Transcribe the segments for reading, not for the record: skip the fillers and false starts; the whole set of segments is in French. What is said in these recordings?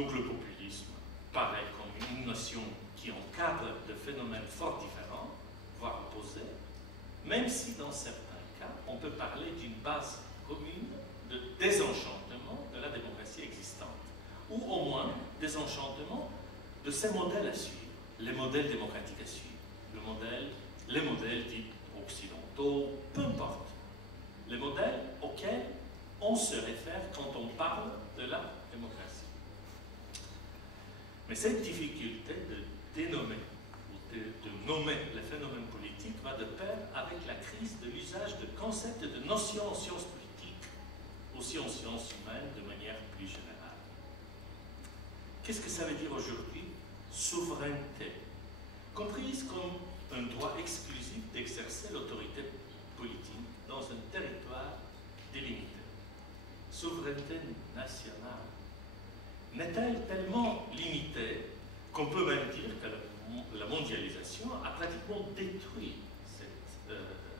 Donc le populisme paraît comme une notion qui encadre des phénomènes fort différents, voire opposés, même si dans certains cas, on peut parler d'une base commune de désenchantement de la démocratie existante, ou au moins désenchantement de ces modèles à suivre, les modèles démocratiques à suivre, les modèles dits occidentaux, peu importe, les modèles auxquels on se réfère quand on parle de la démocratie. Mais cette difficulté de dénommer, de nommer les phénomènes politiques va de pair avec la crise de l'usage de concepts et de notions en sciences politiques, aussi en sciences humaines de manière plus générale. Qu'est-ce que ça veut dire aujourd'hui? Souveraineté, comprise comme un droit exclusif d'exercer l'autorité politique dans un territoire délimité. Souveraineté nationale n'est-elle tellement limitée qu'on peut même dire que la mondialisation a pratiquement détruit cette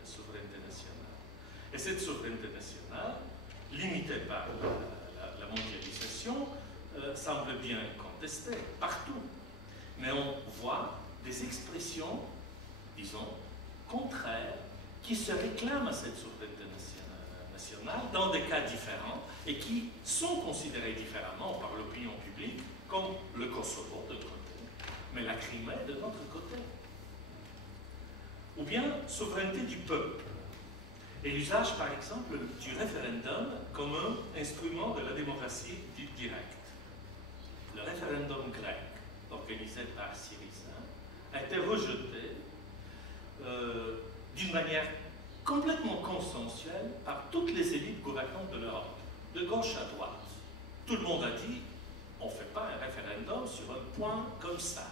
souveraineté nationale? Et cette souveraineté nationale, limitée par la mondialisation, semble bien contestée partout. Mais on voit des expressions, disons, contraires, qui se réclament à cette souveraineté nationale dans des cas différents et qui sont considérés différemment par l'opinion publique, comme le Kosovo de l'autre côté, mais la Crimée de notre côté. Ou bien souveraineté du peuple, et l'usage par exemple du référendum comme un instrument de la démocratie dite directe. Le référendum grec, organisé par Syriza, a été rejeté d'une manière complètement consensuelle par toutes les élites gouvernantes de l'Europe, de gauche à droite. Tout le monde a dit, on ne fait pas un référendum sur un point comme ça.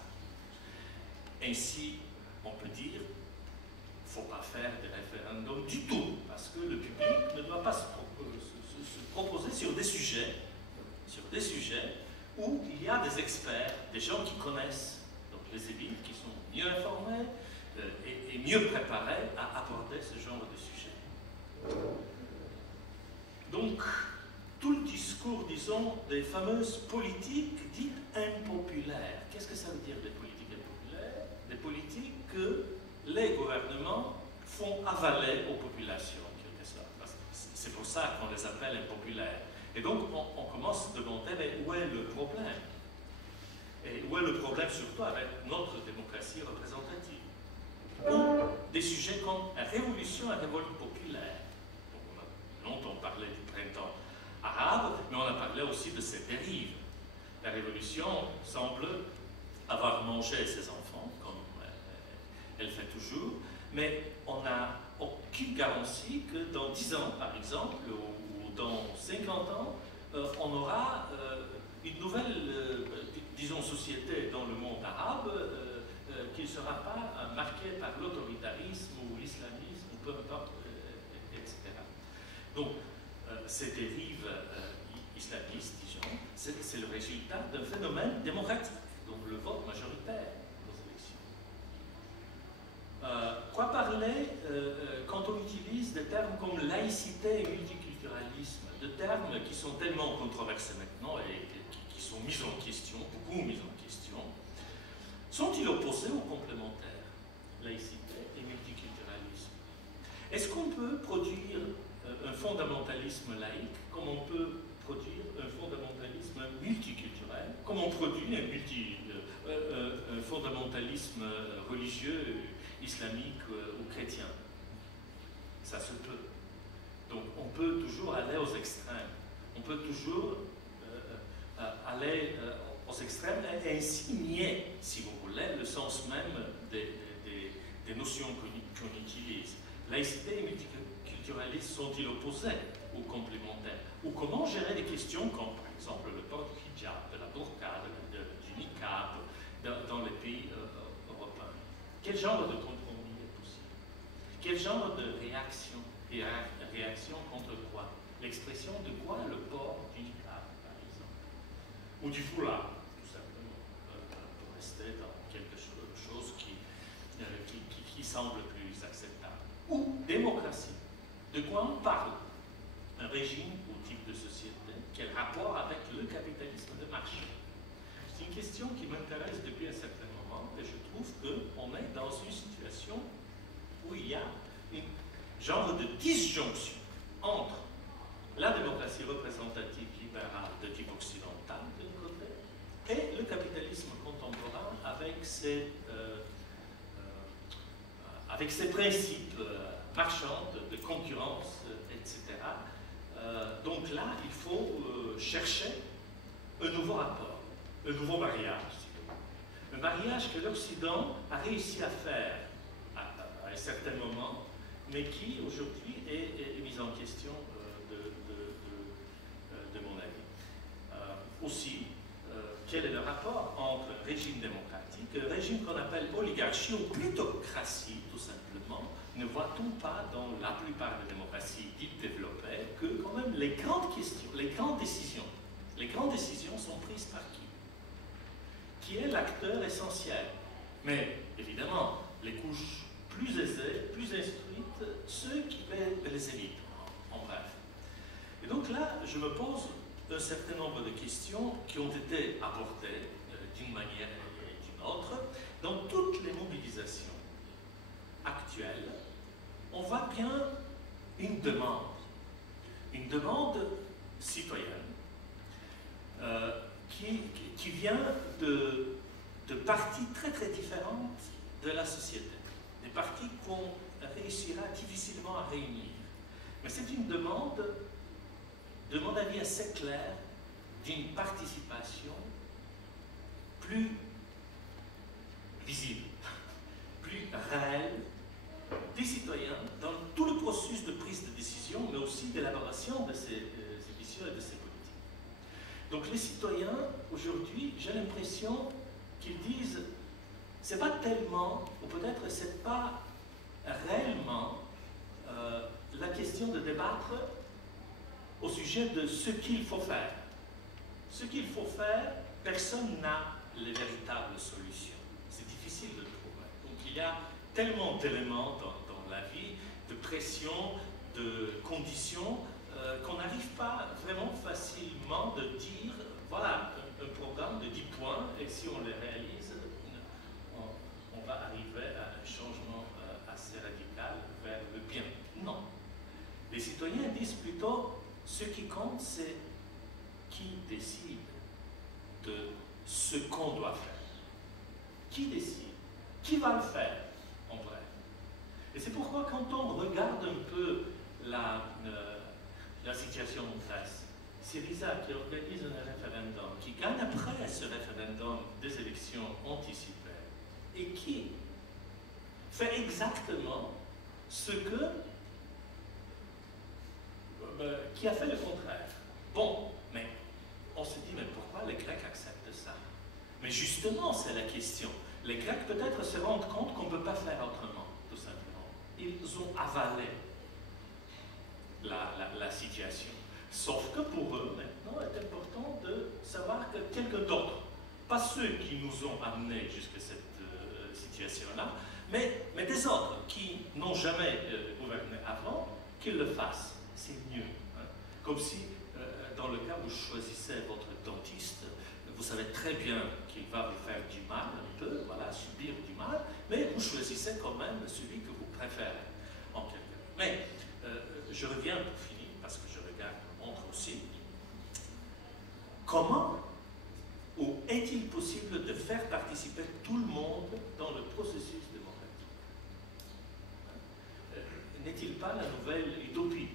Ainsi, on peut dire, il ne faut pas faire de référendum du tout, parce que le public ne doit pas se proposer sur des sujets où il y a des experts, des gens qui connaissent, donc les élites qui sont mieux informés et mieux préparés à aborder ce genre de sujet. Donc, tout le discours, disons, des fameuses politiques dites impopulaires. Qu'est-ce que ça veut dire, des politiques impopulaires? Des politiques que les gouvernements font avaler aux populations, en quelque sorte. C'est pour ça qu'on les appelle impopulaires. Et donc, on commence à se demander, mais où est le problème? Et où est le problème surtout avec notre démocratie représentative? Ou des sujets comme la révolution et la révolte populaire. Donc, on a longtemps parlé du printemps arabe, mais on a parlé aussi de ses dérives. La révolution semble avoir mangé ses enfants, comme elle fait toujours, mais on n'a aucune garantie que dans 10 ans, par exemple, ou dans 50 ans, on aura une nouvelle, disons, société dans le monde arabe qui ne sera pas marquée par l'autoritarisme ou l'islamisme, ou peu importe, etc. Donc, ces dérives islamistes, disons, c'est le résultat d'un phénomène démocratique, donc le vote majoritaire aux élections. Quoi parler quand on utilise des termes comme laïcité et multiculturalisme, de termes qui sont tellement controversés maintenant et qui sont mis en question, beaucoup mis en question? Sont-ils opposés ou complémentaires, laïcité et multiculturalisme? Est-ce qu'on peut produire un fondamentalisme laïque comme on peut produire un fondamentalisme multiculturel, comme on produit un fondamentalisme religieux, islamique ou chrétien? Ça se peut. Donc on peut toujours aller aux extrêmes. On peut toujours aller aux extrêmes et ainsi nier, si vous voulez, le sens même des notions qu'on utilise. Laïcité et multiculturalisme sont-ils opposés ou complémentaires? Ou comment gérer des questions comme, par exemple, le port du hijab, de la burqa, du niqab dans les pays européens? Quel genre de compromis est possible? Quel genre de réaction? Et réaction contre quoi? L'expression de quoi? Le port du niqab, par exemple. Ou du foulard, tout simplement, pour rester dans quelque chose qui semble plus acceptable. Ou démocratie. De quoi on parle? Un régime ou type de société? Quel rapport avec le capitalisme de marché? question qui m'intéresse depuis un certain moment, et je trouve qu'on est dans une situation où il y a une genre de disjonction entre la démocratie représentative libérale de type occidental d'un côté et le capitalisme contemporain avec ses principes marchands de concurrence, etc. Donc là, il faut chercher un nouveau rapport, un nouveau mariage, si vous voulez. Un mariage que l'Occident a réussi à faire à un certain moment, mais qui aujourd'hui est mis en question de mon avis. Aussi, quel est le rapport entre un régime démocratique et un régime qu'on appelle oligarchie ou plutocratie, tout simplement? Ne voit-on pas dans la plupart des démocraties dites développées que quand même les grandes questions, les grandes décisions sont prises par qui? Qui est l'acteur essentiel? Mais évidemment, les couches plus aisées, plus instruites, ceux qui les élites, en bref. Et donc là, je me pose un certain nombre de questions qui ont été abordées d'une manière et d'une autre. Dans toutes les mobilisations actuelles, on voit bien une demande citoyenne qui vient de parties très très différentes de la société, des parties qu'on réussira difficilement à réunir. Mais c'est une demande, de mon avis assez claire, d'une participation plus visible, plus réelle des citoyens dans tout le processus de prise de décision, mais aussi d'élaboration de ces émissions et de ces politiques. Donc les citoyens, aujourd'hui, j'ai l'impression qu'ils disent, c'est pas tellement, ou peut-être c'est pas réellement la question de débattre au sujet de ce qu'il faut faire. Ce qu'il faut faire, personne n'a les véritables solutions. C'est difficile de le trouver. Donc il y a tellement d'éléments dans la vie, de pression, de conditions, qu'on n'arrive pas vraiment facilement de dire, voilà, un programme de 10 points, et si on les réalise, on va arriver à un changement assez radical vers le bien. Non. Les citoyens disent plutôt, ce qui compte, c'est qui décide de ce qu'on doit faire. Qui décide? Qui va le faire, en bref? Et c'est pourquoi quand on regarde un peu la situation en Grèce, Syriza qui organise un référendum, qui gagne après ce référendum des élections anticipées, et qui fait exactement ce que qui a fait le contraire. Bon, mais on se dit, mais pourquoi les Grecs acceptent ça? Mais justement, c'est la question. Les Grecs peut-être se rendent compte qu'on ne peut pas faire autrement, tout simplement. Ils ont avalé la situation. Sauf que pour eux, maintenant, il est important de savoir que quelqu'un d'autre, pas ceux qui nous ont amenés jusqu'à cette situation-là, mais des autres qui n'ont jamais gouverné avant, qu'ils le fassent. C'est mieux. Hein? Comme si, dans le cas où vous choisissez votre dentiste, vous savez très bien qu'il va vous faire du mal, un peu, voilà, subir du mal, mais vous choisissez quand même celui que vous préférez, en quelque sorte. Mais, je reviens pour finir, parce que je regarde la montre aussi. Comment ou est-il possible de faire participer tout le monde dans le processus démocratique? N'est-il pas la nouvelle utopie?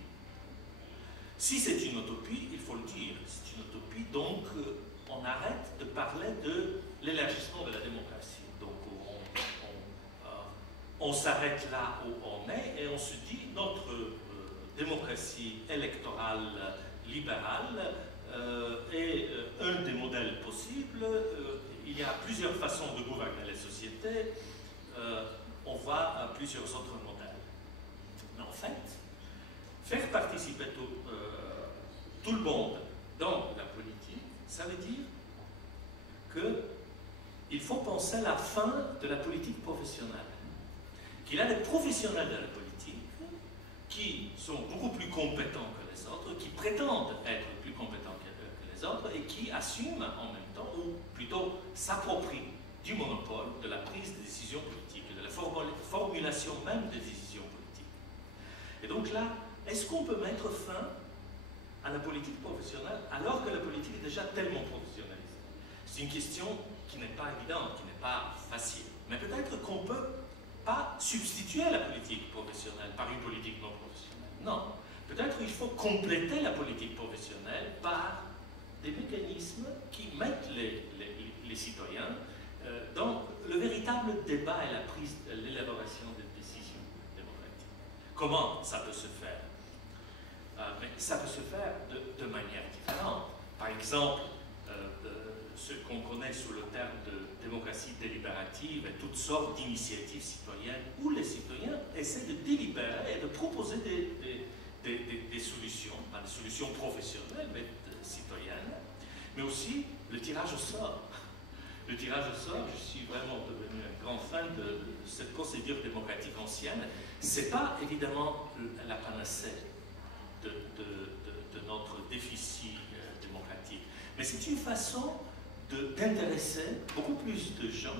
Si c'est une utopie, il faut le dire, c'est une utopie, donc on arrête de parler de l'élargissement de la démocratie. Donc on s'arrête là où on est et on se dit notre démocratie électorale libérale est un des modèles possibles. Il y a plusieurs façons de gouverner les sociétés. On va à plusieurs autres modèles. Mais en fait, faire participer tout le monde dans la politique, ça veut dire qu'il faut penser à la fin de la politique professionnelle. Qu'il y a des professionnels de la politique qui sont beaucoup plus compétents que les autres, qui prétendent être plus compétents que les autres et qui assument en même temps, ou ou plutôt s'approprient du monopole de la prise de décisions politiques, de la formulation même des décisions politiques. Et donc là, est-ce qu'on peut mettre fin à la politique professionnelle alors que la politique est déjà tellement professionnalisée? C'est une question qui n'est pas évidente, qui n'est pas facile. Mais peut-être qu'on ne peut pas substituer la politique professionnelle par une politique non professionnelle. Non. Peut-être qu'il faut compléter la politique professionnelle par des mécanismes qui mettent les citoyens dans le véritable débat et l'élaboration des décisions démocratiques. Comment ça peut se faire? Mais ça peut se faire de manière différente. Par exemple, ce qu'on connaît sous le terme de démocratie délibérative et toutes sortes d'initiatives citoyennes où les citoyens essaient de délibérer et de proposer des solutions, pas des solutions professionnelles, mais citoyennes, mais aussi le tirage au sort. Le tirage au sort, je suis vraiment devenu un grand fan de cette procédure démocratique ancienne. Ce n'est pas évidemment la panacée de notre déficit démocratique, mais c'est une façon d'intéresser beaucoup plus de gens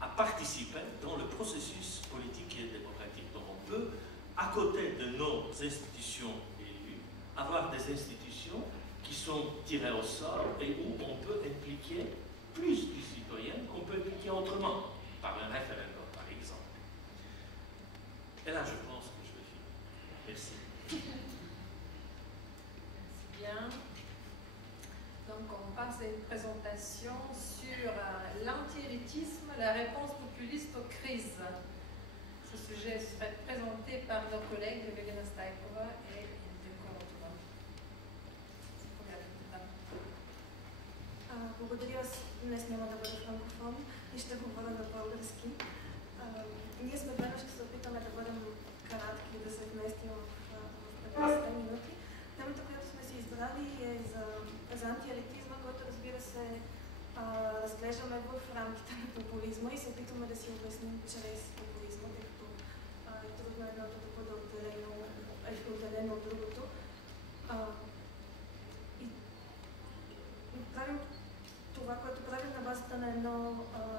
à participer dans le processus politique et démocratique. Donc on peut, à côté de nos institutions élues, avoir des institutions qui sont tirées au sort et où on peut impliquer plus de citoyens qu'on peut impliquer autrement, par un référendum par exemple. Et là je pense que je vais finir. Merci. Bien. Donc on passe à une présentation sur l'anti-élitisme, la réponse populiste aux crises. Ce sujet serait présenté par nos collègues Evelina Stajkova et Илко Ротова. Благодаря. Днес няма да бъда франкофон и ще говоря на български. Ние с Меглена ще се опитаме да бъдем кратки и да се вместим в 15 минути. Темата, която сме си избрали е за антиелитизма, който разбира се разглеждаме в рамките на популизма и се опитваме да си обясним чрез популизма, тъй като е трудно едното да бъде отделено от другото. И правим това, което правим на базата на едно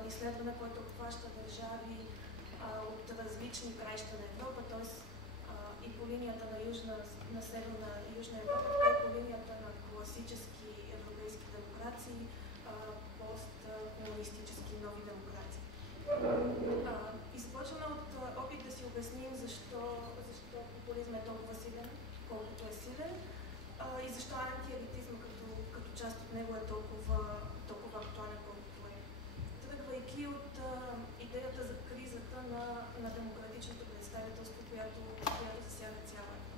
изследване, което обхваща държави от различни краища на Европа, т.е. и по линията на Северна и Южна Европа, така и по линията на класически европейски демокрации, посткомунистически нови демокрации. И започваме от опит да си обясним защо популизм е толкова силен, колкото е силен, и защо антиелитизма като част от него е толкова актуален, колкото е. Тръгвайки от идеята за кризата на демократичното представителство, която засяга цяла Европа.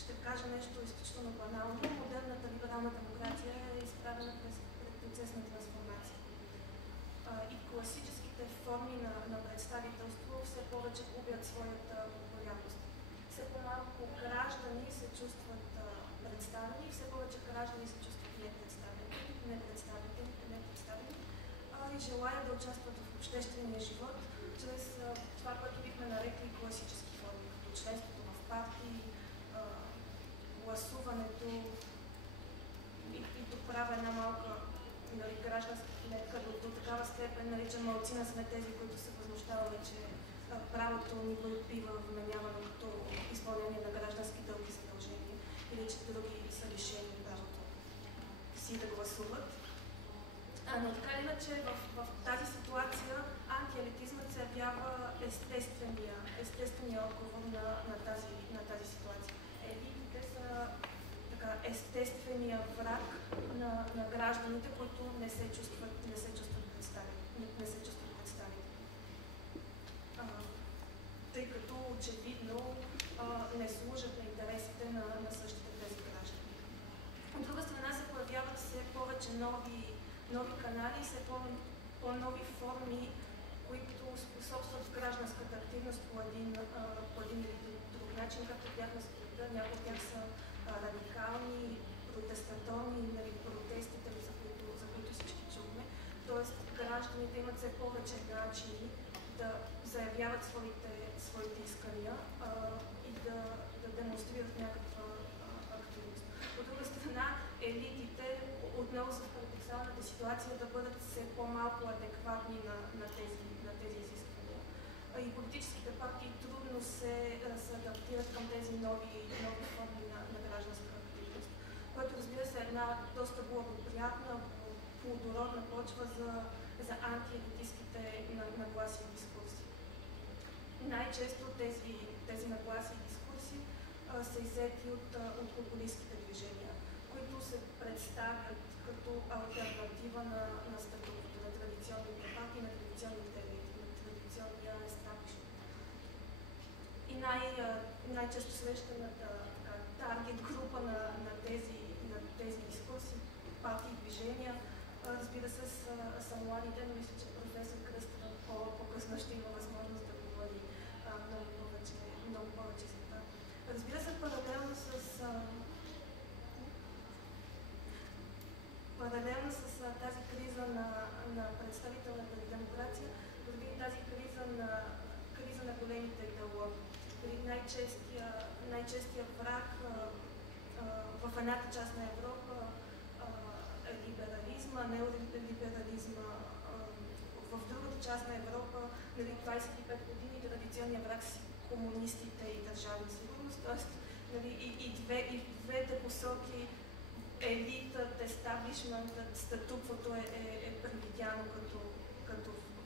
Ще кажа нещо изключително банално. Модерната либерална демокрация е изправена пред процес на трансформация. И класическите форми на представителство все повече губят своята популярност. Все по-малко граждани се чувстват представени, все повече граждани се чувстват непредставени и желаят да участват в обществения живот чрез това, което бихме нарекли класически форми, като членството в партии, гласуването и тук правя една малка гражданска сметка, до такава степен наричам малцина сме тези, които се възмущаваме, че правото ни бива вменявано като изпълнение на граждански дълги задължения или че други са лишени правото си да гласуват. Но така или иначе в тази ситуация антиелитизмът се явява естествения отговор на тази ситуация. Елитите са естествения враг на гражданите, които не се чувстват представени. Тъй като очевидно не служат на интересите на същите тези граждани. От друга страна се появяват все повече нови канали, все по-нови форми, които способстват гражданската активност по един или друг начин, както бяхме според някои от тях са радикални, протестаторни, протестите, за които всички чухме. Тоест гражданите имат все повече начини да заявяват своите искания и да демонстрират някаква активност. От друга страна, елитите отново ситуация да бъдат все по-малко адекватни на тези изисквания. И политическите партии трудно се адаптират към тези нови форми на гражданска активност, което разбира се е една доста благоприятна, плодородна почва за антиелитистските нагласи и дискурси. Най-често тези нагласи и дискурси са иззети от популистските движения, които се представят като алтернатива на статуквото, на традиционните партии, на традиционните елити, на традиционния естаблишмент. И най-често срещаната таргет група на тези дискурси, партии и движения, разбира се, са младите, но мисля, че професор Кръстева по-късно ще има възможност да говори много повече за това. Разбира се, паралелно с тази криза на представителната демокрация, върви и тази криза на големите идеологии. Най-честия враг в едната част на Европа е либерализма, неолиберализма. В другата част на Европа, 25 години, традиционният враг си комунистите и държавна сигурност. Тоест, и двете посоки, елитът, естаблишментът, статуквото е привидяно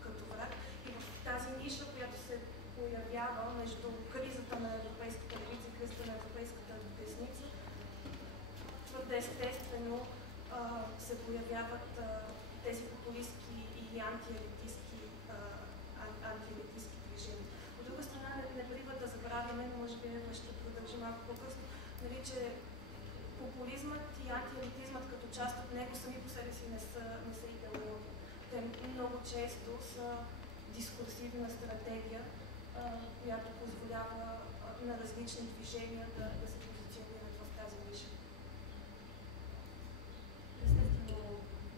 като враг. И в тази ниша, която се появява между кризата на европейската левица и кризата на европейската десница, твърде естествено се появяват тези популистки и антиелитистки движения. От друга страна, не бива да забравяме, може би ще продължи малко по-късно, че популизмът и антиелитизмът като част от него сами по себе си не са идеология. Те много често са дискурсивна стратегия, която позволява на различни движения да се позиционират в тази ниша. Естествено,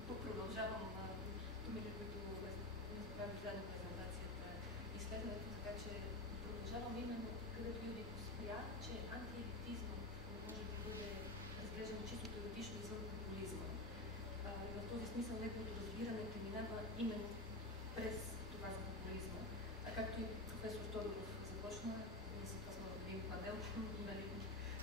тук продължавам думите, които не направим заедно презентацията и изследването, така че продължавам именно където Юдит спря, че антиелитизмът може да бъде разглеждан чисто теоретично извън популизма. В този смисъл неговото разбиране преминава именно през това за популизма. А както и професор Тодоров започна, за това сме един панел,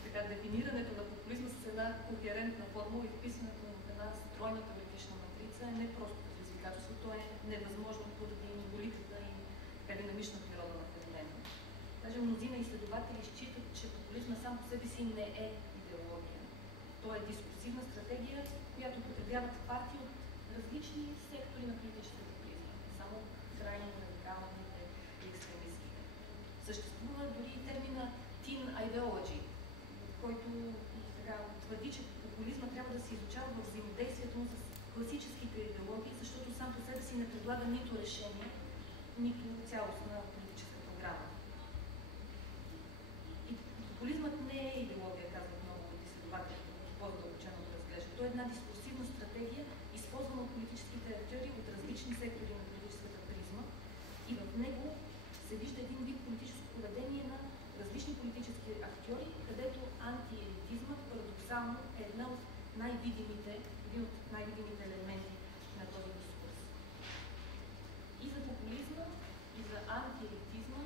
така, дефинирането на популизма с една кохерентна формула и вписването в една стройна теоретична матрица е не просто предизвикателство, то е невъзможно поради голиката и динамична природа на феномена. Даже мнозина изследователи считат, че популизма сам по себе си не е идеология. То е дискурсивна стратегия, която потребяват партии от различни сектори на политическата призма, само крайно радикалните и екстремистските. Съществува дори и термина teen ideology, който твърди, че популизма трябва да се изучава в взаимодействието му с класическите идеологии, защото сам по себе си не предлага нито решение, нито цялостна политическа програма. И популизмът не е идеология, казват много изследователи, по-задълбочено да разглежда. То е една дискурсивна стратегия, използвана от политическите актьори от различни сектори на политическата призма, и в него се вижда един вид политическо поведение на различни политически актьори, където антиелитизмът парадоксално е един от най-видимите елементи на този дискурс. И за популизма, и за антиелитизма,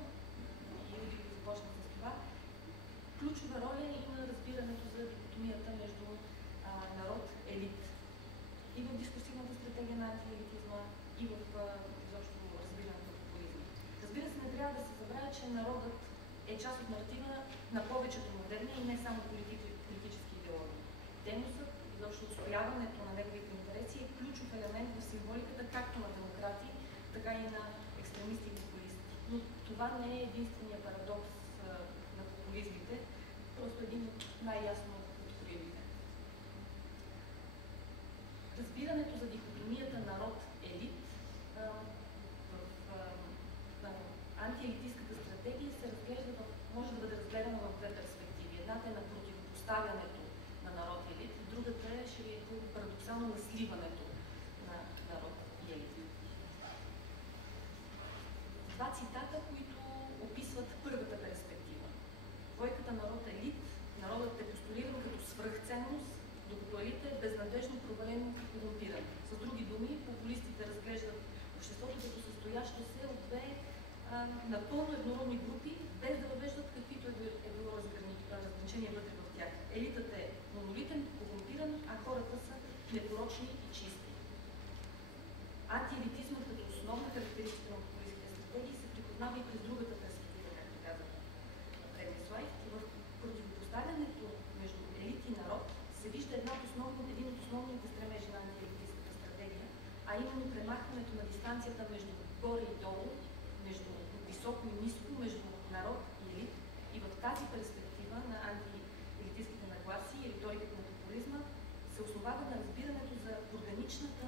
и Юдит започна с това, ключова роля има разбирането за дихотомията между народ-елит. И в дискурсивната стратегия на антиелитизма, и в изобщо разбирането на популизма. Разбира се, не трябва да се забравя, че народът е част от наратива на повечето модерни и не само политически идеологии. Деносът, изобщо устояването на неговите интереси е ключов елемент в символиката както на демократи, така и на екстремисти и популисти. Но това не е единствения парадокс на популизмите, просто един от най-ясно откривите. Разбирането за дихотомията народ-елит в антиелитистката стратегия се разглежда може да бъде разгледана в две перспективи. Едната е на противопоставянето на народ и елит, другата е парадоксално на сливането на народ и елит. Два цитата, които описват първата перспектива. Двойката народ-елит, народът е постулиран като свръхценност, докато елит е безнадежно провален и корумпиран. С други думи, напълно еднородни групи, без да въвеждат каквито е било разграничение вътре в тях. Елитът е монолитен, корумпиран, а хората са непорочни и чисти. Антиелитизмът като основна характеристика на популистските стратегии се припознава и през другата перспектива, както казах на предния слайд. И в противопоставянето между елит и народ се вижда един от основните стремежи на антиелитистската стратегия, а именно премахването на дистанцията между горе и долу, между високо и ниско, между народ и елит. И в тази перспектива на антиелитистските нагласи и риториката на популизма се основава на разбирането за органичната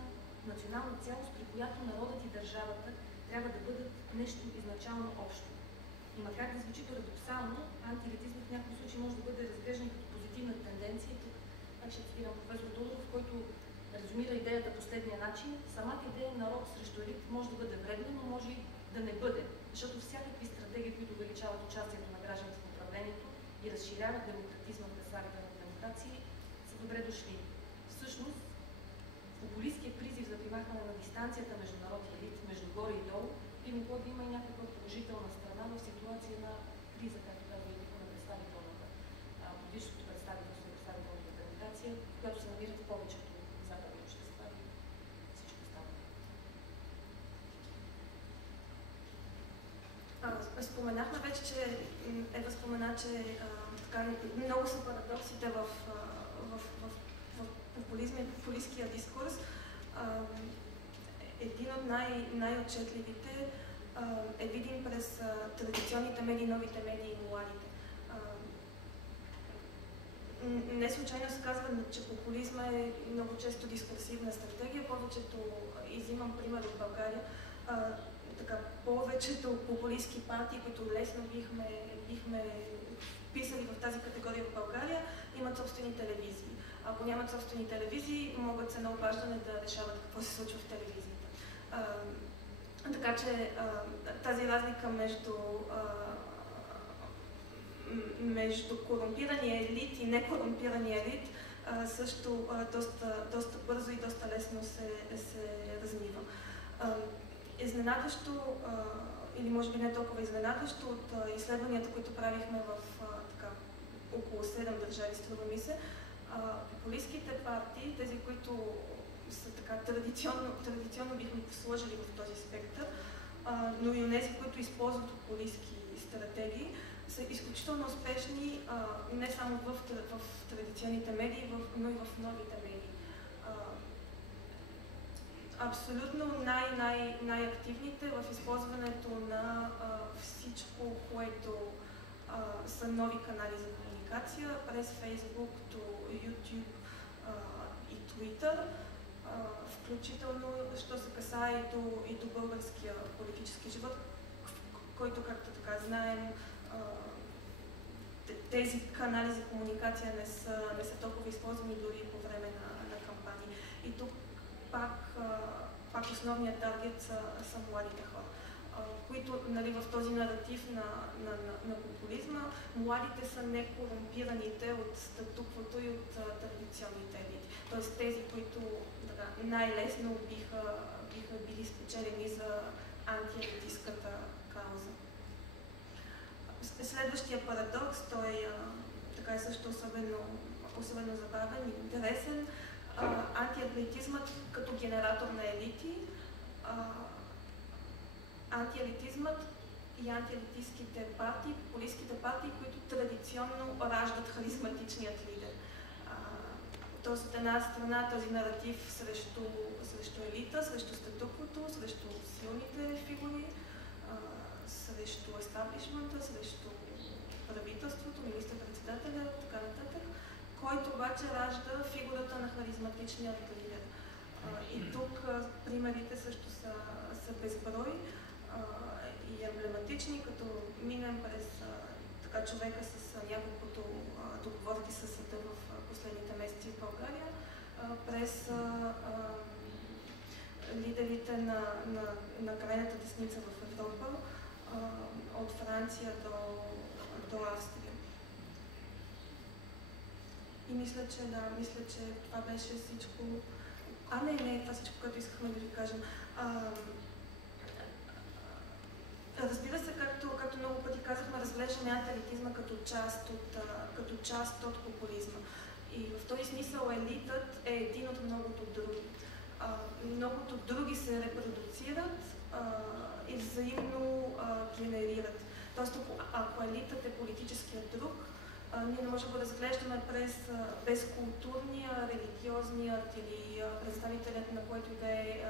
национална цялост, при която народът и държавата трябва да бъдат нещо изначално общо. И макар да звучи парадоксално, антиелитизмът в някои случаи може да бъде разглеждан като позитивна тенденция. Пак ще цитирам професор Тодоров, който резюмира идеята последния начин. Самата идея народ срещу елит може да бъде вредна, но може и да не бъде. Защото всякакви стратегии, които увеличават участието на гражданите в управлението и разширяват демократизма в представите на демокрации, са добре дошли. Всъщност, популистският призив за примахване на дистанцията между народ и елит, между горе и долу, би могло да има и някаква положителна страна в ситуация на криза, както казва и на представителната, политическото представителство и представителната демокрация, в която се намират повечето западни общества и всичко останало. Споменахме вече, че Ева спомена, че много са парадоксите в популизма и популистския дискурс. Един от най-отчетливите е видим през традиционните медии, новите медии и младите. Не случайно се казва, че популизма е много често дискурсивна стратегия. Повечето, изимам пример от България, повечето популистски партии, които лесно бихме вписали в тази категория в България, имат собствени телевизии. Ако нямат собствени телевизии, могат се на обаждане да решават какво се случва в телевизията. Така че тази разлика между корумпирания елит и некорумпирания елит също доста бързо и доста лесно се размива. Изненадващо, или може би не толкова изненадващо, от изследванията, които правихме в около 7 държави, струва ми се, популистските партии, тези, които са традиционно бихме посложили в този спектър, но и онези, които използват популистски стратегии, са изключително успешни не само в традиционните медии, но и в новите медии. Абсолютно най-активните в използването на всичко, което са нови канали за комуникация, през Facebook до YouTube и Twitter, включително, що се касае и до българския политически живот, който, както така знаем, тези канали за комуникация не са толкова използвани дори по време на кампании. И тук пак основният таргет са младите хора, които в този наратив на популизма, младите са некорумпираните от статуквото и от традиционните елити. Тоест тези, които най-лесно биха били спечелени за антиелитистката кауза. Следващия парадокс, той е също особено забавен и интересен. Антиелитизмът като генератор на елити, антиелитизмът и антиелитистските партии, популистските партии, които традиционно раждат харизматичният лидер. Тоест от една страна този наратив срещу елита, срещу статуквото, срещу силните фигури, срещу естаблишмента, срещу правителството, министър-председателя, така нататък, който обаче ражда фигурата на харизматичния лидер. И тук примерите също са безброй и емблематични, като минем през човека с няколкото договорки със съда в последните месеци в България, през лидерите на крайната десница в Европа, от Франция до Австрия. И мисля, че това беше всичко. Не, това всичко, което искахме да ви кажем. Разбира се, както много пъти казахме, разглеждаме антиелитизма като част от популизма. И в този смисъл елитът е един от многото други. Многото други се репродуцират и взаимно генерират. Тоест, ако елитът е политическият друг, ние не можем да го разглеждаме през безкултурния, религиозният или представителят на което и да е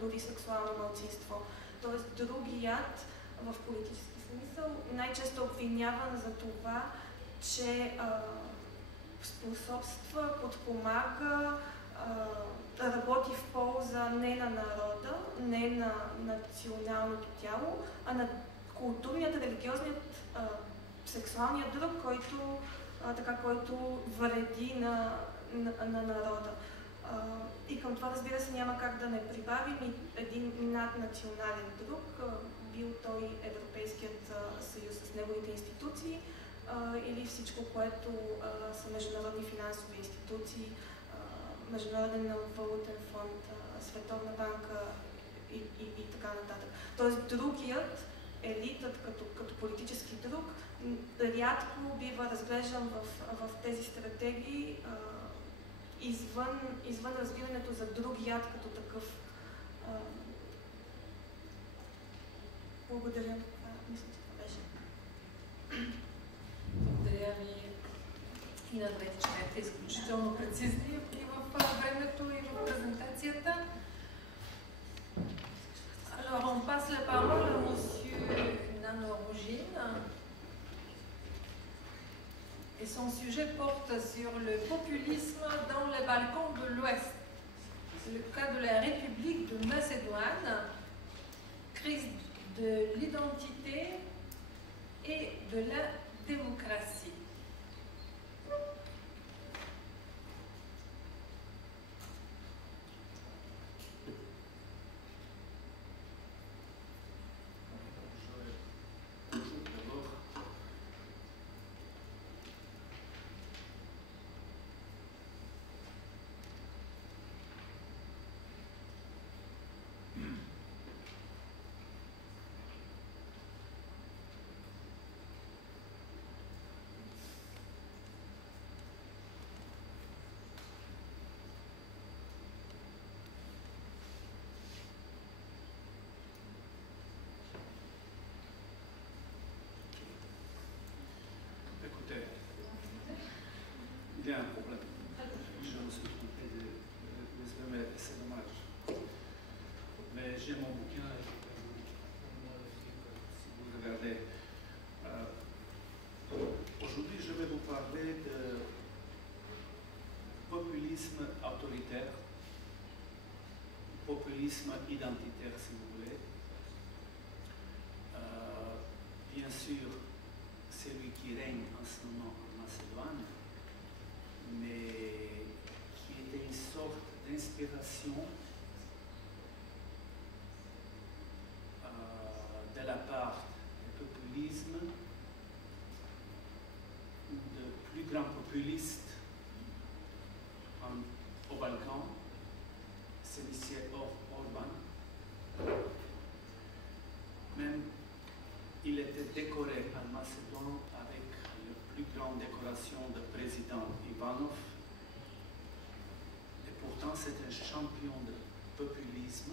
дори сексуално малцинство. Тоест, другият в политически смисъл най-често обвиняван за това, че способства, подпомага, работи в полза не на народа, не на националното тяло, а на културният, религиозният, сексуалният друг, който вреди на народа. И към това, разбира се, няма как да не прибавим и един наднационален друг, бил той Европейският съюз с неговите институции или всичко, което са международни финансови институции, Международен валутен фонд, Световна банка и така нататък. Тоест другият, елитът като политически друг, рядко бива разглеждан в тези стратегии извън разбирането за другият като такъв. Благодаря. Мисля, че това беше. Благодаря ви и на двете, че бяхте изключително прецизни и в времето, и в презентацията. Alors, on passe la parole à Monsieur Nano Rougine. Et son sujet porte sur le populisme dans les Balkans de l'Ouest. C'est le cas de la République de Macédoine, crise de l'identité et de la démocratie. Il y a un problème. Je me suis trompé de mais c'est dommage. Mais j'ai mon bouquin, si vous regardez. Aujourd'hui, je vais vous parler de populisme autoritaire, populisme identitaire, si vous voulez. Bien sûr, celui qui règne en ce moment en Macédoine, mais qui était une sorte d'inspiration de la part du populisme, de plus grands populistes au Balkan, celui-ci Orban. Même il était décoré en Macédoine avec la plus grande décoration de président Ivanov. Et pourtant, c'est un champion de populisme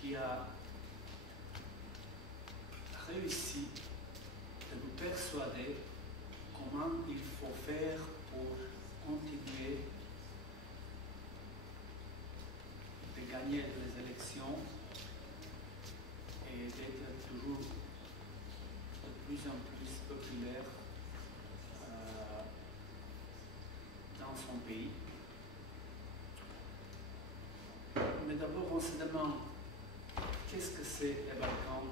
qui a réussi de nous persuader comment il faut faire pour continuer de gagner les élections et d'être toujours de plus en plus populaire dans son pays. Mais d'abord, on se demande qu'est-ce que c'est les Balkans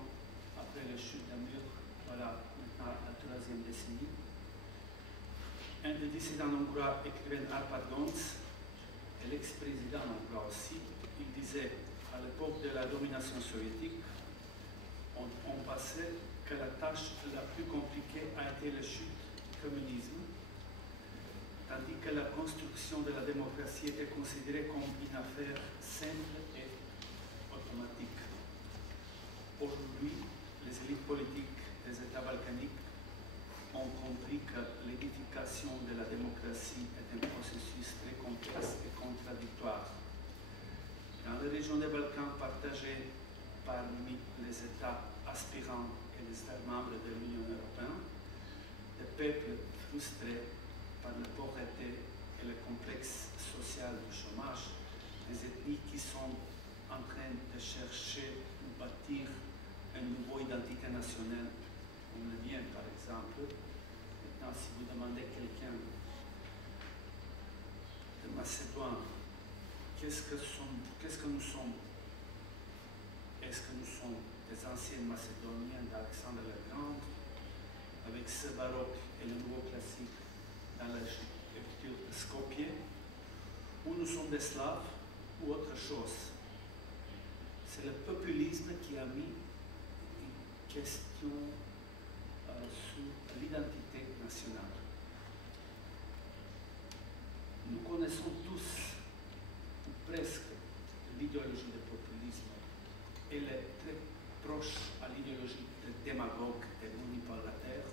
après la chute d'un mur, voilà, maintenant la 3e décennie. Un des dissidents hongrois, écrivain Arpad Gonc, et l'ex-président hongrois aussi, il disait à l'époque de la domination soviétique, on pensait que la tâche la plus compliquée a été la chute du communisme, tandis que la construction de la démocratie était considérée comme une affaire simple et automatique. aujourd'hui, les élites politiques des États balkaniques ont compris que l'édification de la démocratie est un processus très complexe et contradictoire. Dans la région des Balkans partagée parmi les États aspirants et les États membres de l'Union européenne, des peuples frustrés par la pauvreté et le complexe social du chômage, des ethnies qui sont en train de chercher ou bâtir une nouvelle identité nationale, comme le mien par exemple. Maintenant, si vous demandez à quelqu'un de Macédoine, qu'est-ce que nous sommes? Est-ce que nous sommes des anciens Macédoniens d'Alexandre le Grand, avec ce baroque et le nouveau classique dans l'architecture de Skopje, ou nous sommes des Slaves, ou autre chose? C'est le populisme qui a mis une question sur l'identité nationale. Nous connaissons tous, ou presque, l'idéologie du populisme. Elle est très proche à l'idéologie des démagogues et manipulateurs.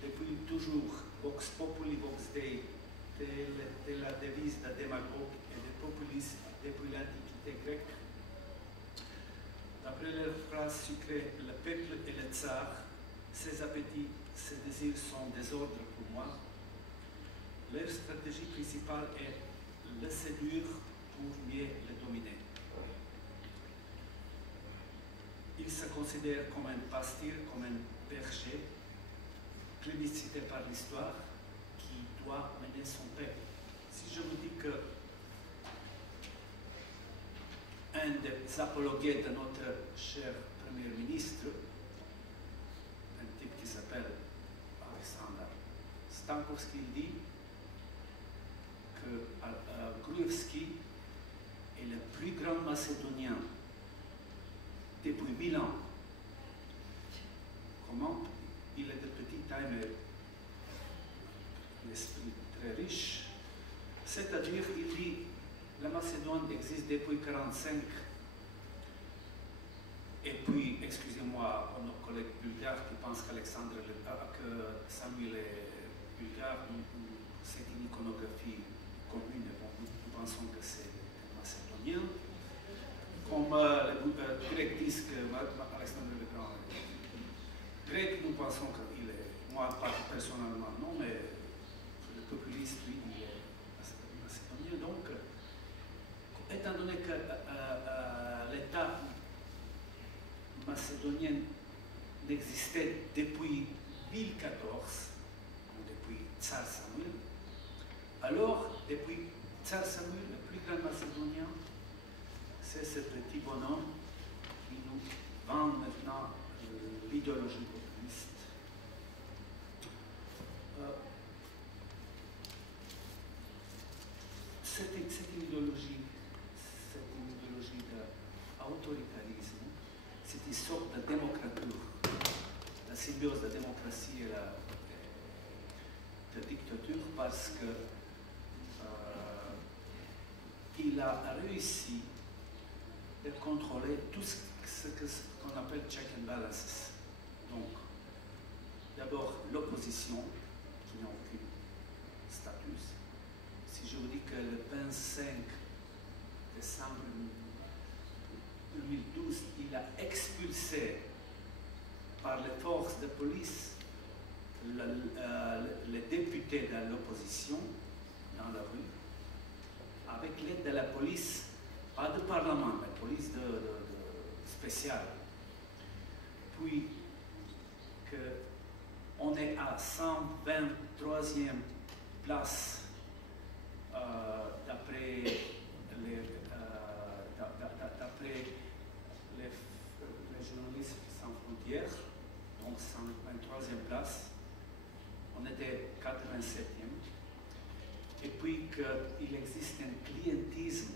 Depuis toujours, Vox Populi, Vox Dei, c'est la devise des démagogues et des populistes depuis l'Antiquité grecque. D'après leur phrase sucrée, le peuple et le tsar, ses appétits, ses désirs sont des ordres pour moi. Leur stratégie principale est le séduire pour mieux le dominer. Ils se considèrent comme un pasteur, comme un berger, plébiscité par l'histoire, qui doit mener son peuple. Si je vous dis que un des apologuettes de notre cher Premier ministre, un type qui s'appelle Alexander Stankovski, dit que Gruevski est le plus grand Macédonien depuis 1000 ans. Comment? Il est de petite taille, mais l'esprit très riche. C'est-à-dire, il dit, la Macédoine existe depuis 1945. Et puis, excusez-moi, nos collègues bulgares qui pensent que Samuel est bulgare, c'est une iconographie commune. Bon, nous pensons que c'est macédonien. Comme les Grecs disent que Alexandre le Grand est grec, nous pensons qu'il est, moi pas personnellement non, mais le populiste, lui, il est macédonien. Donc, étant donné que l'État macédonien n'existait depuis 1014, depuis Tsar Samuel, alors, depuis Tsar Samuel, le plus grand macédonien, c'est ce petit bonhomme qui nous vend maintenant l'idéologie populiste. C'est une idéologie d'autoritarisme, c'est une sorte de démocrature, la symbiose de la démocratie et de dictature, parce que il a réussi de contrôler tout ce qu'on appelle check and balances. Donc, d'abord l'opposition, qui n'a aucun statut. Si je vous dis que le 25 décembre 2012, il a expulsé par les forces de police les députés de l'opposition dans la rue, avec l'aide de la police, pas de parlement, mais police spéciale. Puis, on est à 123e place d'après les journalistes sans frontières, donc 123e place. On était 87e. Et puis qu'il existe un clientisme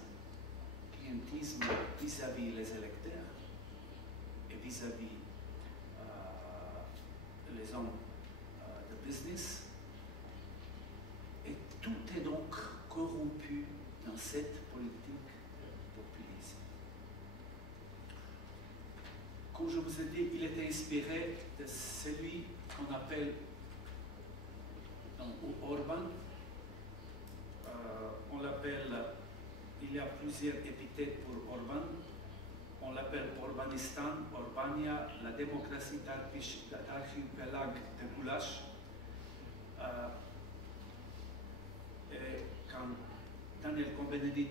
vis-à-vis les électeurs et vis-à-vis les hommes de business. Et tout est donc corrompu dans cette politique populisme. comme je vous ai dit, il était inspiré de celui qu'on appelle Orban. On l'appelle, il y a plusieurs épithètes pour Orban. On l'appelle Orbanistan, Orbania, la démocratie d'archipélague de Goulash. Et quand Daniel Cohn-Bendit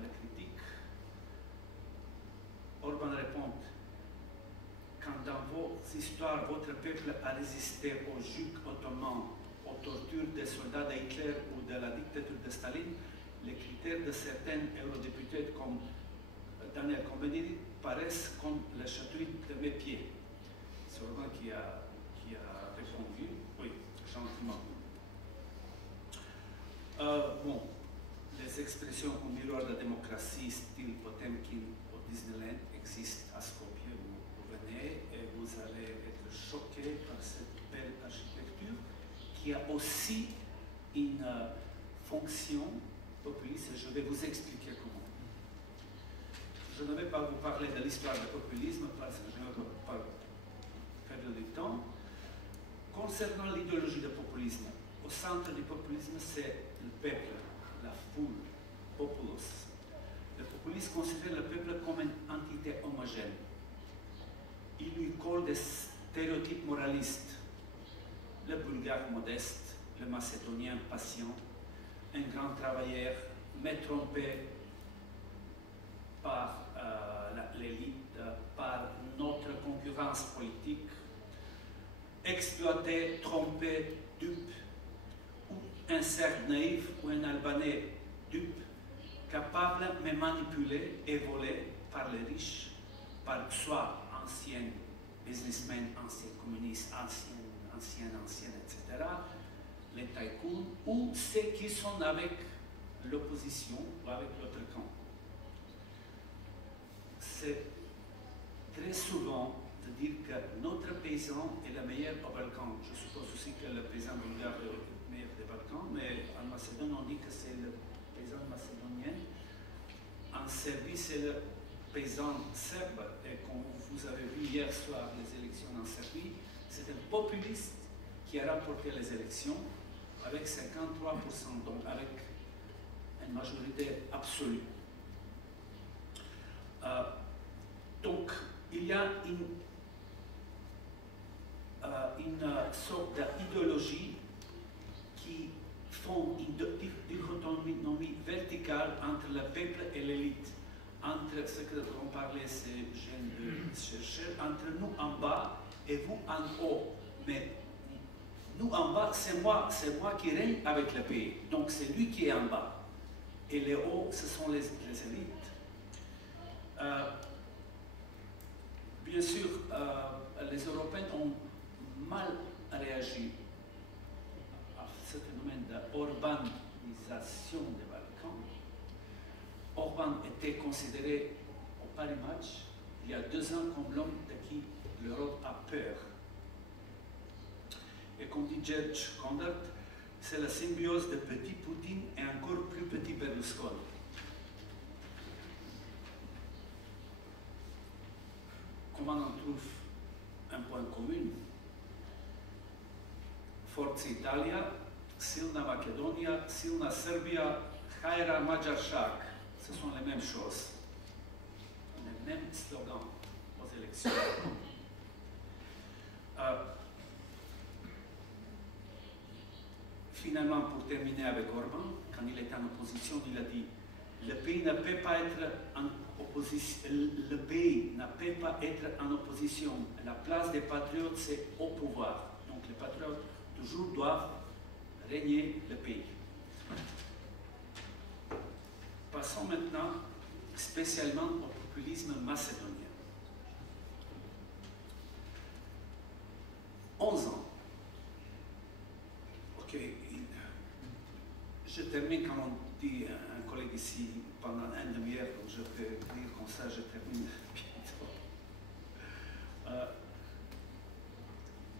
le critique, Orban répond: quand dans vos histoires votre peuple a résisté au joug ottoman, aux tortures des soldats de Hitler ou de la dictature de Staline, les critères de certains eurodéputés comme Daniel Cohn-Bendit paraissent comme le chatouille de mes pieds. C'est Orban qui a répondu, oui, gentiment. Bon, les expressions au miroir de la démocratie, style Potemkin au Disneyland, existent à Skopje où vous venez et vous allez être choqué par cette belle architecture qui a aussi une fonction populiste. Je vais vous expliquer comment. Je ne vais pas vous parler de l'histoire du populisme parce que je ne veux pas perdre du temps. Concernant l'idéologie du populisme, au centre du populisme, c'est le peuple, la foule, populus. Le populiste considère le peuple comme une entité homogène. Il lui colle des stéréotypes moralistes. Le Bulgare modeste, le Macédonien patient, un grand travailleur, mais trompé par l'élite, par notre concurrence politique, exploité, trompé, dupe, ou un Serbe naïf ou un Albanais dupe, capable de manipuler et voler par les riches, par soit anciens businessmen, anciens communistes, anciens, etc., les tycoons, ou ceux qui sont avec l'opposition ou avec l'autre camp. C'est très souvent de dire que notre paysan est le meilleur au Balkan. Je suppose aussi que le paysan bulgare est le meilleur des Balkans, mais en Macédoine, on dit que c'est le paysan macédonien. En Serbie, c'est le paysan serbe. Et comme vous avez vu hier soir les élections en Serbie, c'est un populiste qui a remporté les élections avec 53%, donc avec une majorité absolue. Donc, il y a une sorte d'idéologie qui font une dichotomie verticale entre le peuple et l'élite, entre ce que l'on parlait ces jeunes chercheurs, entre nous en bas et vous en haut. Mais nous en bas, c'est moi qui règne avec le pays, donc c'est lui qui est en bas. Et les hauts, ce sont les élites. Bien sûr, les Européens ont mal réagi à ce phénomène d'urbanisation des Balkans. Orban était considéré au Paris Match il y a 2 ans comme l'homme de qui l'Europe a peur. Et comme dit George Conrad, c'est la symbiose de petit Poutine et encore plus petit Berlusconi. Comment on trouve un point commun? Forza Italia, Silna Macedonia, Silna Serbia, Hajra Mađaršak. Ce sont les mêmes choses, les mêmes slogans aux élections. Finalement, pour terminer avec Orban, quand il était en opposition, il a dit: le pays ne peut pas être en opposition. Le pays ne peut pas être en opposition. La place des patriotes, c'est au pouvoir. Donc les patriotes toujours doivent régner le pays. Passons maintenant spécialement au populisme macédonien. 11 ans. Ok, je termine comme on dit un collègue ici pendant une demi-heure, donc je vais dire comme ça, je termine bientôt.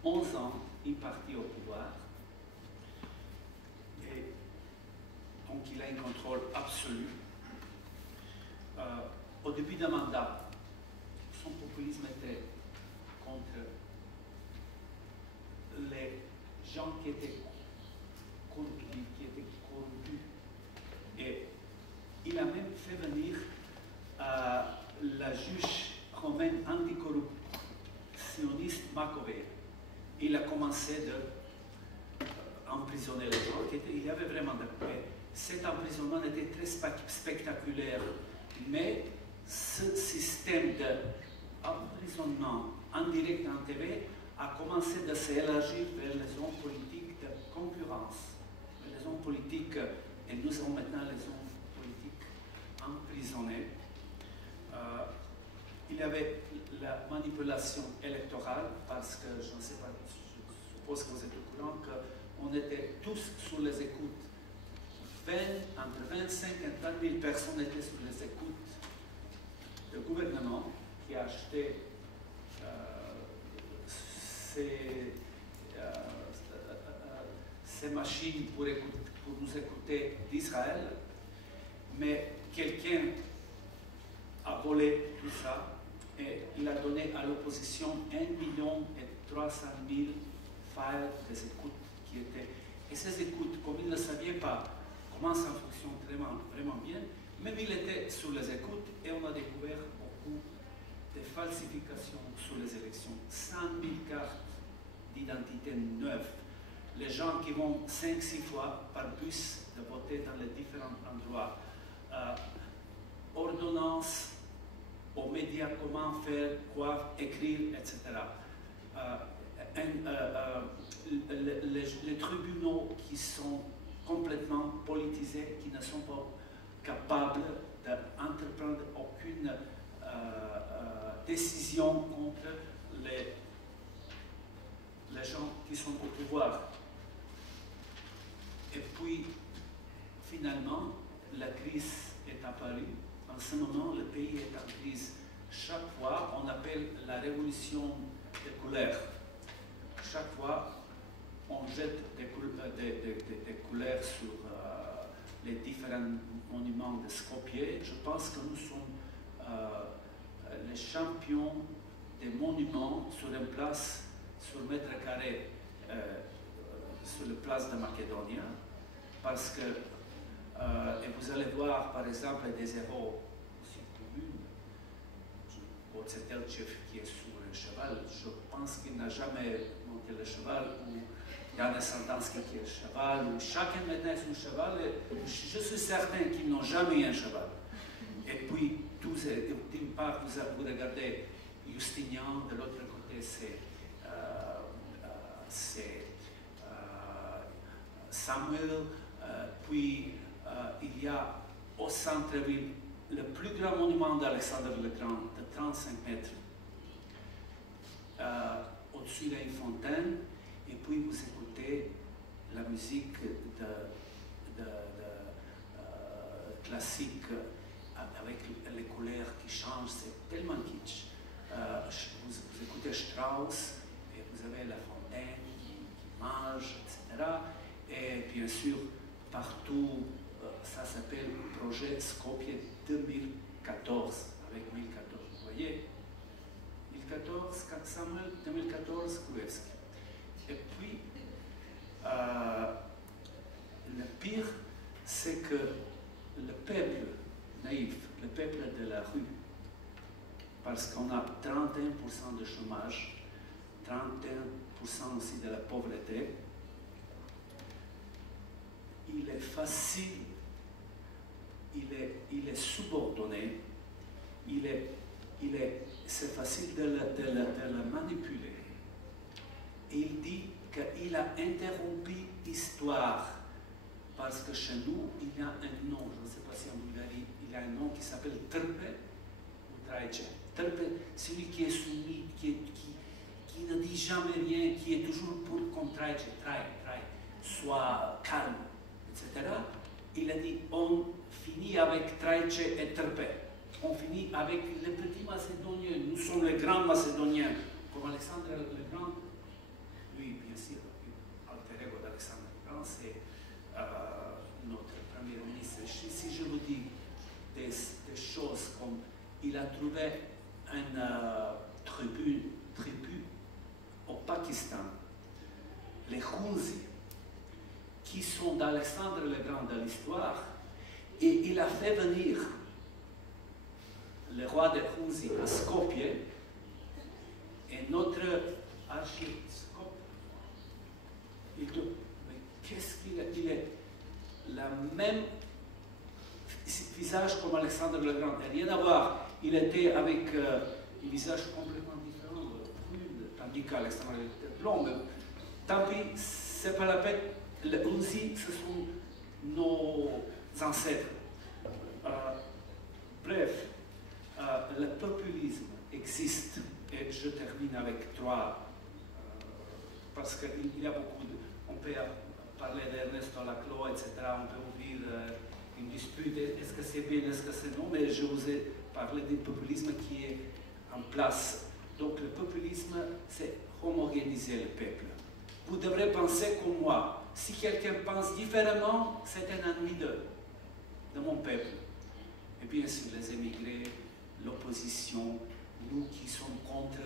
11 ans, il partit au pouvoir, et donc il a un contrôle absolu. Au début d'un mandat, son populisme était contre les gens qui étaient corrompus, Et il a même fait venir la juge romaine anticorruptionniste Macovée. Il a commencé d'emprisonner les gens. Il y avait vraiment de paix. Cet emprisonnement était très spectaculaire, mais ce système d'emprisonnement en direct en TV a commencé de s'élargir vers les zones politiques de concurrence. Les zones politiques, et nous avons maintenant les zones politiques emprisonnées. Il y avait la manipulation électorale, parce que, je ne sais pas, je suppose que vous êtes au courant, qu'on était tous sur les écoutes. Entre 25 et 30 000 personnes étaient sur les écoutes du gouvernement qui a acheté ces machines pour nous écouter d'Israël, mais quelqu'un a volé tout ça et il a donné à l'opposition 1,3 million files des écoutes qui étaient. Et ces écoutes, comme il ne savait pas comment ça fonctionne vraiment bien, même il était sur les écoutes et on a découvert beaucoup de falsifications sur les élections. 100 000 cartes d'identité neuves. Les gens qui vont 5-6 fois par bus de voter dans les différents endroits. Ordonnances aux médias, comment faire, quoi écrire, etc. Les tribunaux qui sont complètement politisés, qui ne sont pas capables d'entreprendre aucune décision contre les gens qui sont au pouvoir. Et puis, finalement, la crise est apparue. En ce moment, le pays est en crise. Chaque fois, on appelle la révolution des couleurs. Chaque fois, on jette des couleurs sur les différents monuments de Skopje. Je pense que nous sommes les champions des monuments sur une place, sur mètre carré, sur la place de Macédonie, parce que, et vous allez voir par exemple des héros aussi communs, Otsetelchev qui est sur un cheval, je pense qu'il n'a jamais monté le cheval, ou Yann Santansky qui est cheval, ou chacun maintenant sur un cheval, et je suis certain qu'ils n'ont jamais eu un cheval. Et puis, d'une part, vous regardez Justinian, de l'autre côté, c'est Samuel, puis il y a au centre-ville le plus grand monument d'Alexandre le Grand, de 35 mètres. Au-dessus, il y a une fontaine, et puis vous écoutez la musique classique avec les couleurs qui changent, c'est tellement kitsch. Vous écoutez Strauss, et vous avez la fontaine qui mange, etc. Et bien sûr, partout, ça s'appelle le projet Skopje 2014, avec 2014. Vous voyez, 2014, Samuel, 2014, Gruevski. Et puis, le pire, c'est que le peuple naïf, le peuple de la rue, parce qu'on a 31% de chômage, 31% aussi de la pauvreté, il est facile, il est subordonné, c'est facile de le manipuler. Et il dit qu'il a interrompu l'histoire parce que chez nous, il y a un nom, je ne sais pas si en Bulgarie, il y a un nom qui s'appelle Trpe ou Traice. Trpe, celui qui est soumis, qui ne dit jamais rien, qui est toujours pour qu'on Traice, soit calme, etc. Il a dit, on finit avec Traice et Trpe. On finit avec les petits Macédoniens. Nous sommes les grands Macédoniens. Comme Alexandre le Grand, lui, bien sûr, alter ego d'Alexandre le Grand, c'est notre premier ministre. Si je vous dis des choses comme il a trouvé tribu au Pakistan, les Khunzi, qui sont d'Alexandre le Grand de l'histoire, et il a fait venir le roi des Khunzi à Skopje, et notre archiviscope, il dit, mais qu'est-ce qu'il est? Il est le même visage comme Alexandre le Grand, rien à voir. Il était avec un visage complètement différent, brune, tandis qu'Alexandre était blond. Mais tant pis, c'est pas la peine. Les Khunzi, ce sont nos ancêtres. Bref, le populisme existe, et je termine avec trois, parce qu'il y a beaucoup de... On peut parler d'Ernesto Laclau, etc., on peut ouvrir une dispute, est-ce que c'est bien, est-ce que c'est non, mais je vous ai parlé du populisme qui est en place. Donc le populisme, c'est homogénéiser le peuple. Vous devrez penser comme moi. Si quelqu'un pense différemment, c'est un ennemi de mon peuple. Et bien sûr, les émigrés, l'opposition, nous qui sommes contre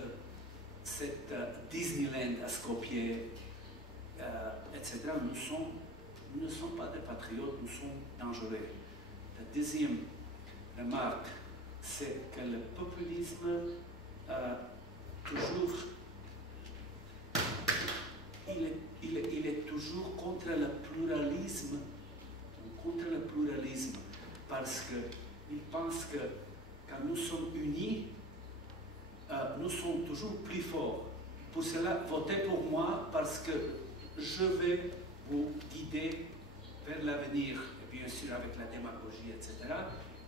cette Disneyland à Skopje, etc., nous ne sommes pas des patriotes, nous sommes dangereux. La deuxième remarque, c'est que le populisme, toujours, il est toujours contre le pluralisme, parce qu'il pense que quand nous sommes unis, nous sommes toujours plus forts. Pour cela, votez pour moi, parce que je vais vous guider vers l'avenir, et bien sûr avec la démagogie, etc.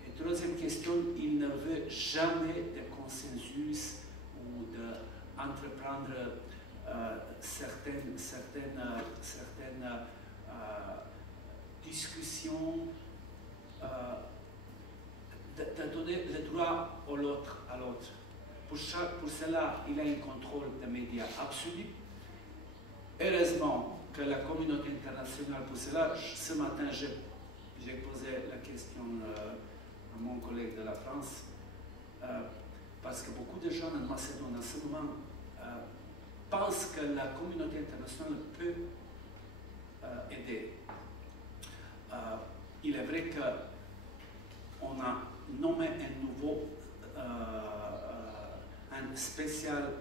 Et troisième question, il ne veut jamais de consensus ou d'entreprendre certaines discussions, de donner le droit à l'autre. Pour cela, il a un contrôle des médias absolu. Heureusement que la communauté internationale, pour cela, ce matin, j'ai posé la question à mon collègue de la France, parce que beaucoup de gens en Macédoine, en ce moment, pensent que la communauté internationale peut aider. Il est vrai qu'on a nommé un nouveau, un spécial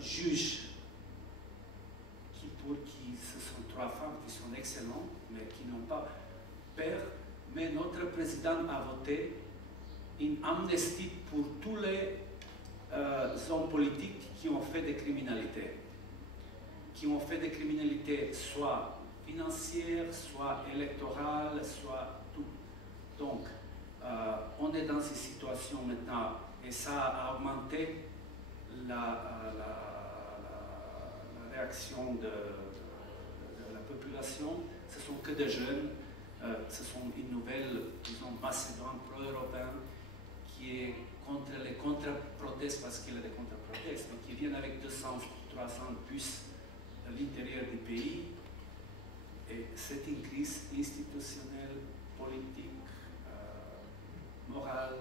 juge, ce sont trois femmes qui sont excellentes, mais qui n'ont pas peur. Mais notre président a voté une amnistie pour tous les hommes politiques qui ont fait des criminalités. Soit financières, soit électorales, soit tout. Donc, on est dans cette situation maintenant, et ça a augmenté la réaction de la population. Ce ne sont que des jeunes, ce sont une nouvelle, disons, Macédoine pro-européenne qui est contre les contre-protestes, parce qu'il y a des contre-protestes, mais qui viennent avec 200, 300 bus à l'intérieur du pays. Et c'est une crise institutionnelle, politique, morale,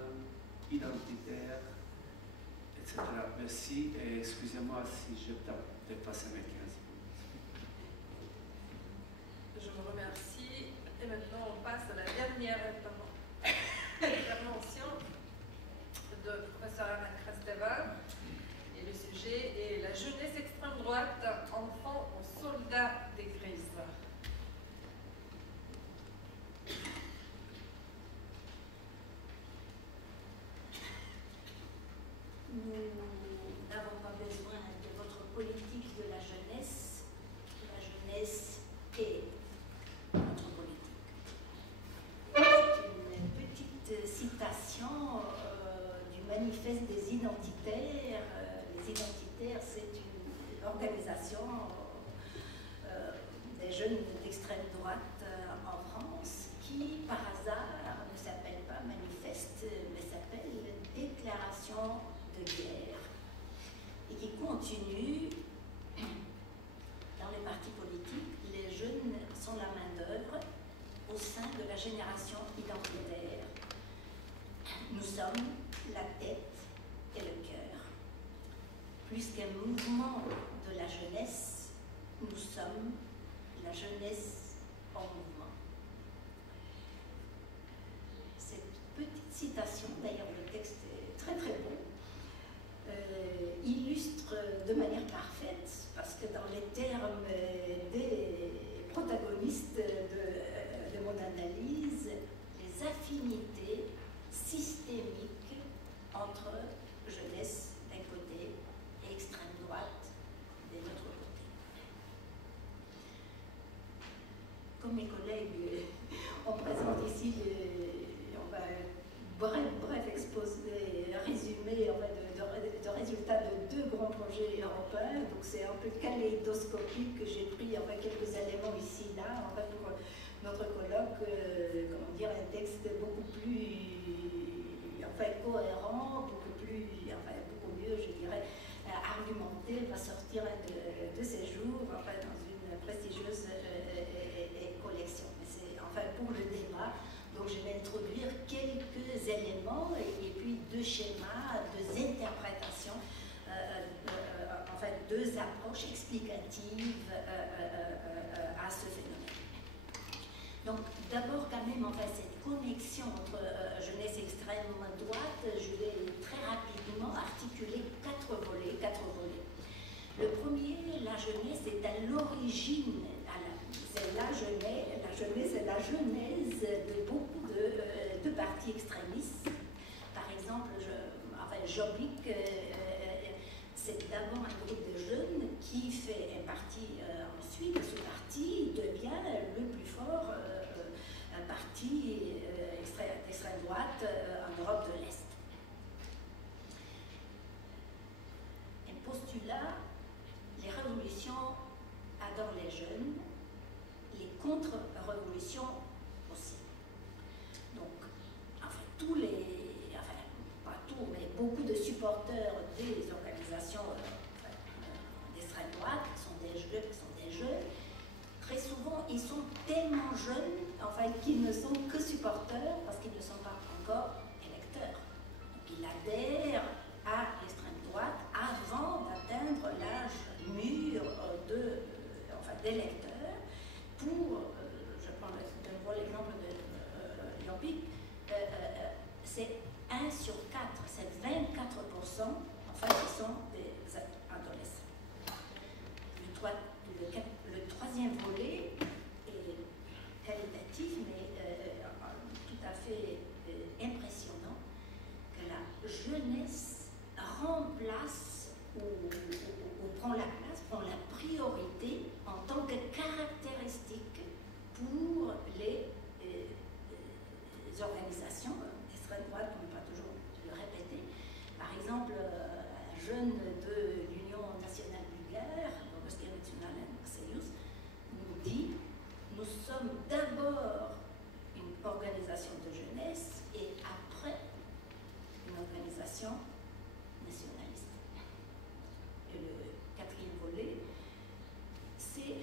identitaire, etc. Merci, et excusez-moi si j'ai dépassé mes 15 minutes. Je vous remercie. Et maintenant, on passe à la dernière intervention de professeur Anna Krasteva. Et le sujet est la jeunesse extrême droite, enfants aux soldats des crises. Nous n'avons pas besoin de votre politique de la jeunesse. La jeunesse est notre politique. C'est une petite citation du manifeste des identitaires. Les identitaires, c'est une organisation des jeunes d'extrême droite en France qui, par hasard, ne s'appelle pas manifeste, mais s'appelle déclaration de guerre, et qui continue dans les partis politiques. Les jeunes sont la main-d'œuvre au sein de la génération identitaire. Nous sommes la tête et le cœur. Plus qu'un mouvement de la jeunesse, nous sommes la jeunesse en mouvement. Cette petite citation, d'ailleurs le texte est très très beau, illustre de manière parfaite, parce que dans les termes des protagonistes de mon analyse, les affinités systémiques entre jeunesse d'un côté et extrême droite de l'autre côté. Comme mes collègues, on présente ici, on va bref exposer, résumer de résultats de 2 grands projets européens. Donc c'est un peu kaléidoscopique que j'ai pris quelques éléments ici, là, pour notre colloque, comment dire, un texte beaucoup plus cohérent, beaucoup mieux, je dirais, argumenté, va sortir de ces jours, dans une prestigieuse collection. Mais c'est pour le débat. Donc je vais introduire quelques éléments et puis 2 schémas, 2 interprétations, 2 approches explicatives à ce phénomène. Donc d'abord quand même cette connexion entre jeunesse et extrême droite, je vais très rapidement articuler 4 volets. Le premier, la jeunesse est à l'origine, c'est la jeunesse est la genèse de beaucoup de partis extrémistes. Par exemple, Jobbik, c'est d'abord un groupe de jeunes qui fait un parti ensuite, ce parti devient le plus fort parti d'extrême droite en Europe de l'Est. Un postulat, les révolutions adorent les jeunes, les contre-révolutions aussi. Donc, tous les, pas tous, mais beaucoup de supporters des organisations d'extrême droite sont des jeunes. Très souvent, ils sont tellement jeunes, qu'ils ne sont que supporters parce qu'ils ne sont pas encore électeurs. Donc, ils adhèrent à l'extrême droite avant d'atteindre l'âge mûr d'électeurs. Pour, je prends de nouveau l'exemple de Jobbik, c'est 1 sur 4, c'est 24% qui sont des adolescents. Le troisième volet est qualitatif, mais tout à fait impressionnant, que la jeunesse remplace ou prend la place, prend la priorité en tant que caractéristique pour les organisations d'extrême droite, on ne peut pas toujours le répéter. Par exemple, un jeune de l'Union nationale bulgare, nous dit: nous sommes d'abord une organisation de jeunesse et après une organisation nationaliste. Et le 4e volet, c'est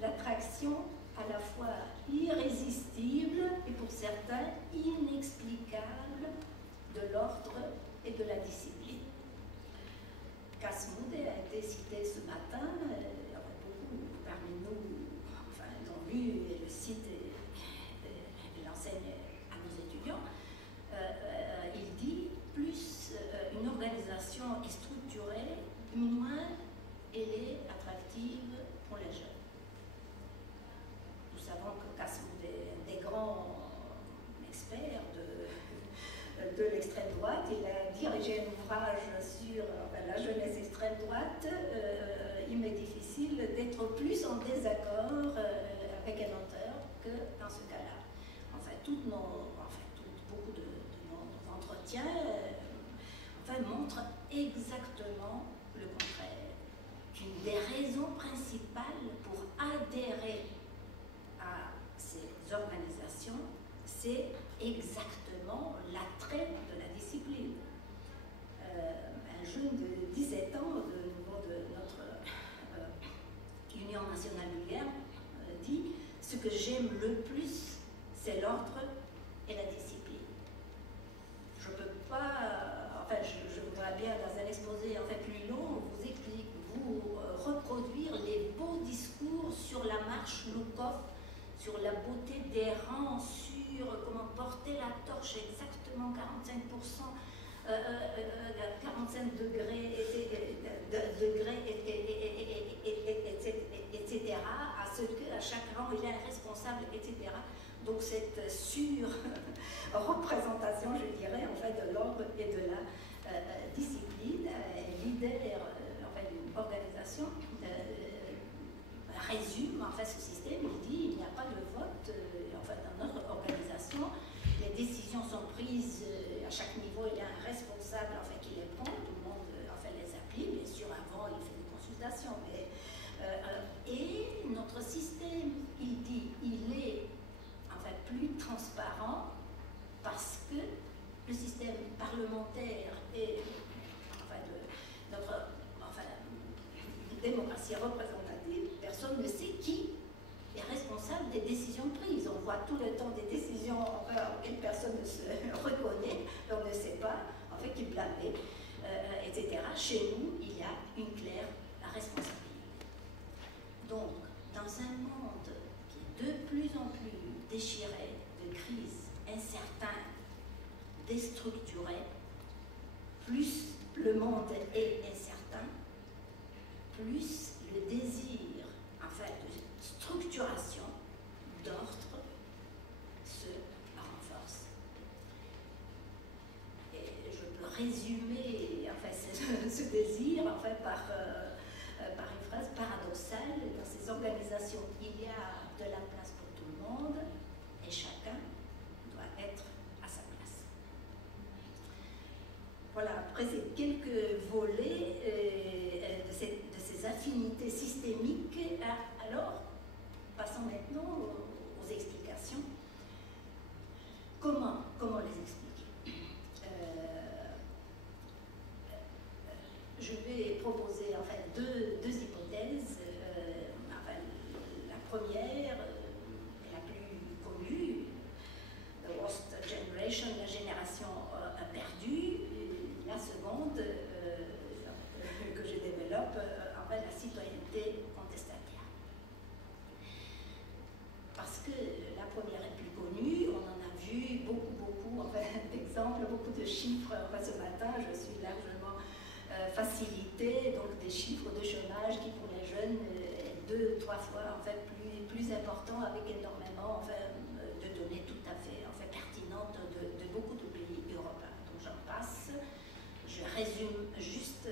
l'attraction à la fois irrésistible et pour certains inexplicable de l'ordre et de la discipline. Casmude a été cité ce matin, beaucoup parmi nous l'ont lu et le cite et l'enseigne à nos étudiants. Il dit: plus une organisation est structurée, moins elle est attractive pour les jeunes. Nous savons que Casmude est un des grands experts de l'extrême droite. Il a dirigé un ouvrage sur la jeunesse extrême droite. Il m'est difficile d'être plus en désaccord avec un auteur que dans ce cas-là. Beaucoup de nos entretiens montrent exactement le contraire. Qu'une des raisons principales pour adhérer à ces organisations, c'est exactement l'attrait de la discipline. Un jeune de 17 ans de notre Union nationale bulgare dit: ce que j'aime le plus, c'est l'ordre et la discipline. Je peux pas, voté des rangs sur comment porter la torche exactement 45%, 45 degrés, etc., à ce qu'à chaque rang il y a un responsable, etc. Donc cette sur-représentation, je dirais, en fait, de l'ordre et de la discipline, leader en fait, d'une organisation, résume en fait ce système. Il dit il n'y a pas de vote en fait, dans notre organisation, les décisions sont prises à chaque niveau, il y a un responsable en fait, qui les prend, tout le monde en fait, les applique, bien sûr avant il fait des consultations, mais, et notre système, il dit, il est en fait plus transparent parce que le système parlementaire et enfin, notre démocratie représentative, personne ne sait qui est responsable des décisions prises. On voit tout le temps des décisions auxquelles personne ne se reconnaît, on ne sait pas en fait qui blâmer, etc. Chez nous, il y a une claire responsabilité. Donc, dans un monde qui est de plus en plus déchiré, de crise, incertain, déstructuré, plus le monde est incertain, plus le désir en fait, de structuration, d'ordre, se renforce. Et je peux résumer en fait, ce désir en fait, par une phrase paradoxale. Dans ces organisations, il y a de la place pour tout le monde et chacun doit être à sa place. Voilà, après ces quelques volets de ces affinités systémiques, alors passons maintenant aux explications. Comment les expliquer? Je vais proposer en fait deux hypothèses. Enfin, la première, la plus connue, The Lost Generation, la génération perdue. La seconde, que je développe, en fait, la citoyenneté contestataire. Parce que la première est plus connue, on en a vu beaucoup en fait, d'exemples, beaucoup de chiffres. Enfin, ce matin, je suis largement facilitée, donc des chiffres de chômage qui pour les jeunes est 2-3 fois en fait, plus important, avec énormément en fait, de données tout à fait, en fait, pertinentes de beaucoup de pays européens. Donc j'en passe. Je résume juste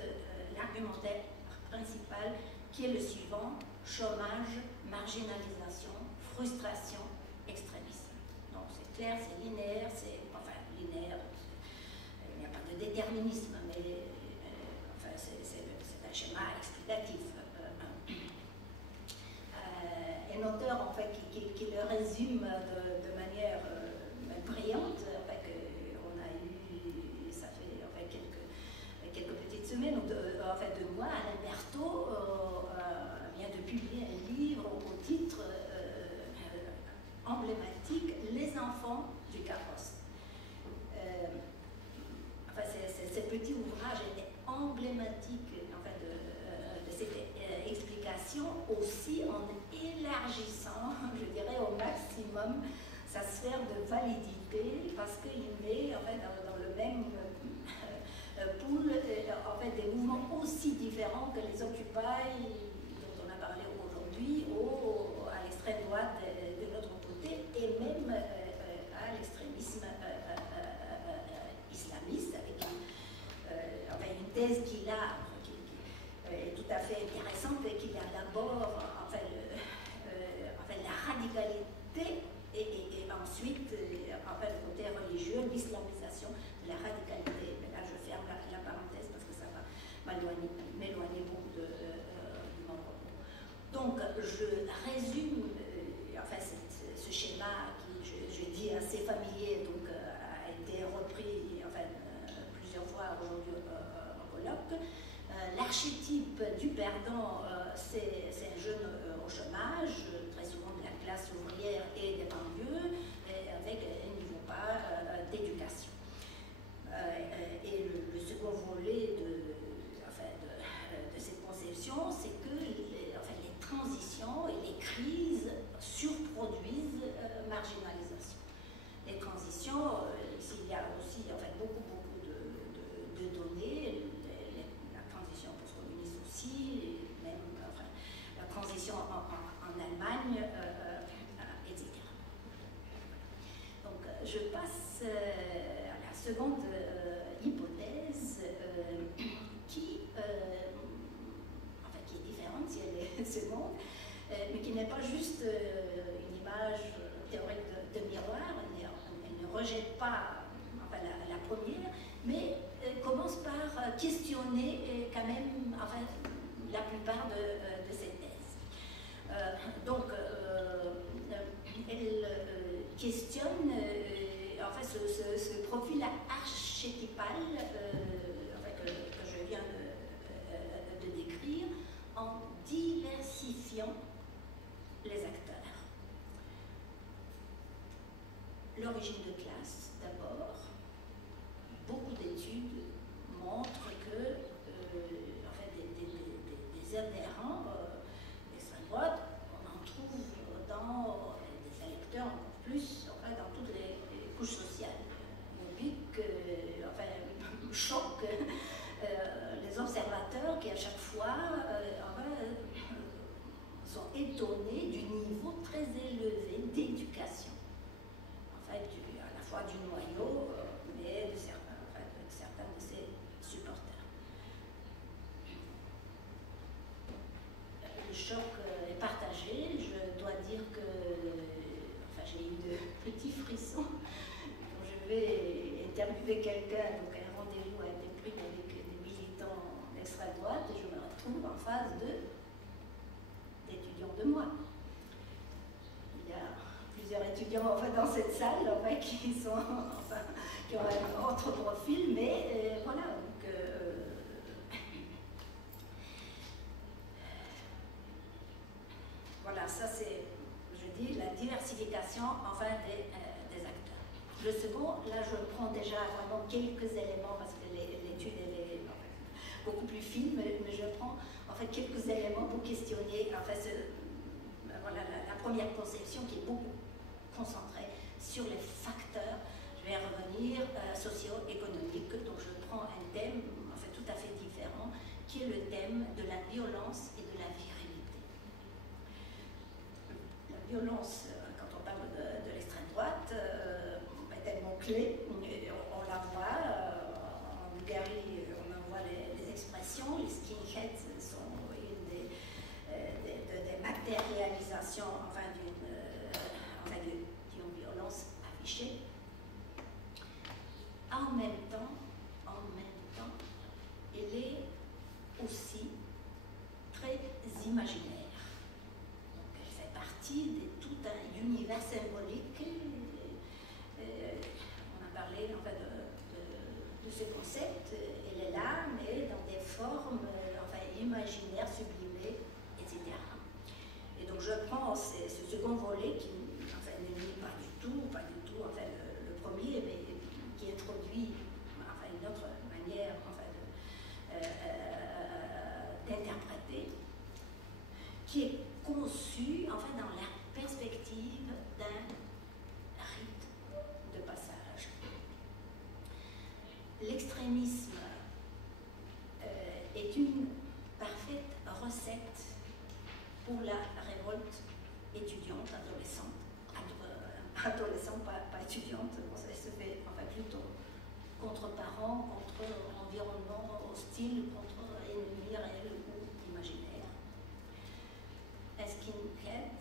l'argumentaire principal qui est le suivant: chômage, marginalisation, frustration, extrémisme. Donc c'est clair, c'est linéaire, enfin linéaire, il n'y a pas de déterminisme, mais enfin, c'est un schéma explicatif. Un auteur en fait, qui le résume de manière brillante, en fait, on a eu, ça fait en fait, quelques petites semaines, en fait 2 mois, Alain Berthaud vient de publier un livre au titre emblématique, Les enfants du carrosse. Enfin, ce petit ouvrage est emblématique en fait, de cette explication, aussi en élargissant, je dirais, au maximum sa sphère de validité, parce qu'il met en fait, dans le même pool en fait, des mouvements aussi différents que les Occupy dont on a parlé aujourd'hui, à l'extrême droite de l'autre côté, et même à l'extrémisme islamiste, avec une thèse qu'il a, qui est tout à fait intéressante, et qu'il y a d'abord la radicalité et ensuite le côté religieux, l'islamisation de la radicalité. Mais là, je ferme la parenthèse parce que ça va m'éloigner beaucoup de mon propos. Donc, je résume ce schéma qui, je dis, assez familier, donc a été repris plusieurs fois aujourd'hui au colloque. L'archétype du perdant, c'est un jeune au chômage, très souvent de la classe ouvrière et des banlieues, avec un niveau bas d'éducation. Et le second volet de cette conception, c'est que les transitions et les crises marginalisation. Les transitions, il y a aussi en fait, beaucoup de données, la transition post-communiste aussi, même enfin, la transition en Allemagne, etc. Donc je passe à la seconde hypothèse qui est différente si elle est seconde, mais qui n'est pas juste une image théorique de miroir, elle ne rejette pas enfin, la première, mais commence par questionner quand même enfin, la plupart de ces thèses. Donc, elle questionne enfin, ce profil archétypal que je viens de décrire en diversifiant les acteurs. L'origine de classe, d'abord. Beaucoup d'études montrent que en fait, des adhérents d'extrême droite, on en trouve dans des électeurs encore plus, enfin, dans toutes les couches sociales. Le pic enfin, choque les observateurs qui à chaque fois sont étonnés du niveau très élevé d'éducation, en fait, à la fois du noyau, mais de certains de ses supporters. Le choc est partagé. Je dois dire que enfin, j'ai eu de petits frissons quand je vais interviewer quelqu'un, donc un rendez-vous a été pris avec des militants d'extrême droite et je me retrouve en face d'étudiants de moi. Il y a plusieurs étudiants enfin, dans cette salle enfin, qui ont un autre profil, mais voilà. Donc, voilà, ça c'est, je dis, la diversification enfin, des acteurs. Le second, là je prends déjà vraiment quelques éléments parce que l'étude elle est beaucoup plus fine, mais je prends en fait quelques éléments pour questionner en fait, voilà, la première conception qui est beaucoup concentrée sur les facteurs, je vais revenir, socio-économiques. Donc je prends un thème en fait, tout à fait différent qui est le thème de la violence et de la virilité. La violence, quand on parle de l'extrême droite, est tellement clé, on la voit, en Bulgarie on en voit les expressions, les skinheads sont une des matérialisations enfin, d'une violence affichée. En même temps, elle est aussi très imaginaire. Donc, elle fait partie de tout un univers symbolique. On a parlé en fait, de ce concept. Elle est là, mais dans des formes enfin, imaginaires, sublimées, etc. Et donc, je prends ce second volet qui enfin, ne nie pas du tout enfin, le premier, mais qui introduit enfin, une autre manière enfin, d'interpréter, qui est conçue enfin, dans la perspective d'un rite de passage. L'extrémisme est une parfaite recette pour la révolte étudiante, adolescente, pas étudiante, ça se fait enfin, plutôt contre parents, contre environnement hostile, contre ennemis réels ou imaginaires. Un skinhead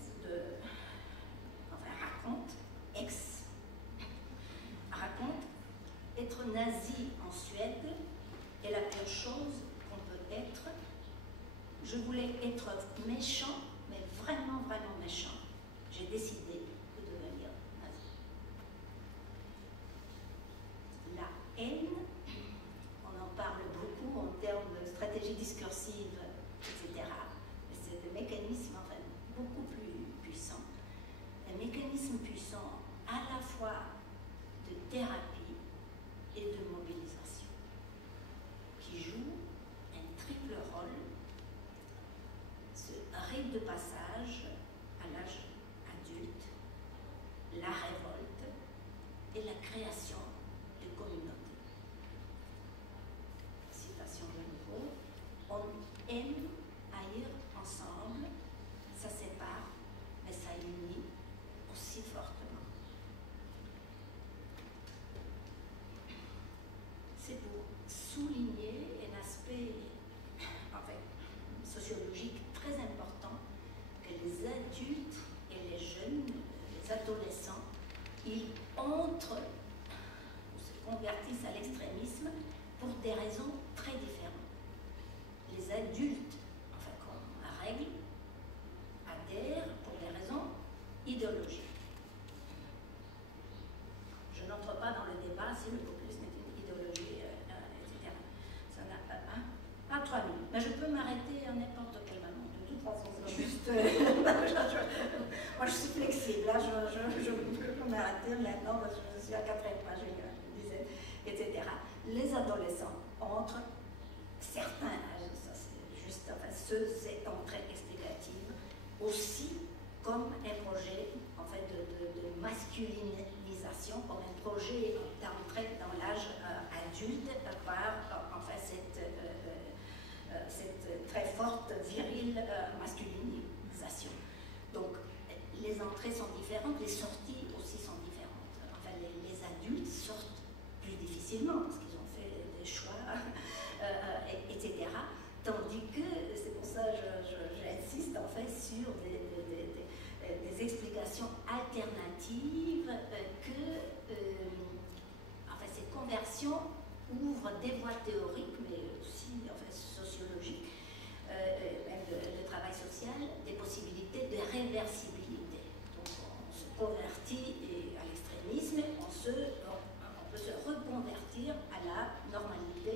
raconte être nazi en Suède est la pire chose qu'on peut être. Je voulais être méchant, mais vraiment, vraiment méchant. J'ai décidé de devenir nazi. La haine, on en parle beaucoup en termes de stratégie discursive, etc. Mais c'est des mécanismes enfin, beaucoup plus puissants. Des mécanismes puissants à la fois de thérapie et de mobilisation, qui jouent un triple rôle. Ce rite de passage à l'âge adulte et la création de communautés. Citation de nouveau. On aime haïr ensemble, ça sépare, mais ça unit aussi fortement. C'est pour souligner un aspect sociologique très important que les adultes et les jeunes, les adolescents, ils entrent ou se convertissent à l'extrémisme pour des raisons très différentes. Les adultes, comme règle, adhèrent pour des raisons idéologiques. Je n'entre pas dans le débat si le populisme est une idéologie, etc. Ça n'a pas 3 minutes. Mais je peux m'arrêter à n'importe quel moment. De toute façon, c'est juste. Moi, je suis flexible. Là, je peux m'arrêter maintenant parce que je suis à 4e page, une dizaine, etc. Les adolescents entrent certains âges, ça c'est juste, cette entrée explicative, aussi comme un projet de masculinisation, comme un projet d'entrée dans l'âge adulte par cette très forte virile masculinisation. Donc les entrées sont différentes, les sorties aussi sont différentes. Les adultes sortent plus difficilement parce qu'ils ont fait des choix, etc. Tandis que, c'est pour ça que j'insiste sur des explications alternatives que cette conversion ouvre des voies théoriques, mais aussi sociologiques, même le travail social, des possibilités de réversibilité. Donc on se convertit à l'extrémisme, on peut se reconvertir à la normalité.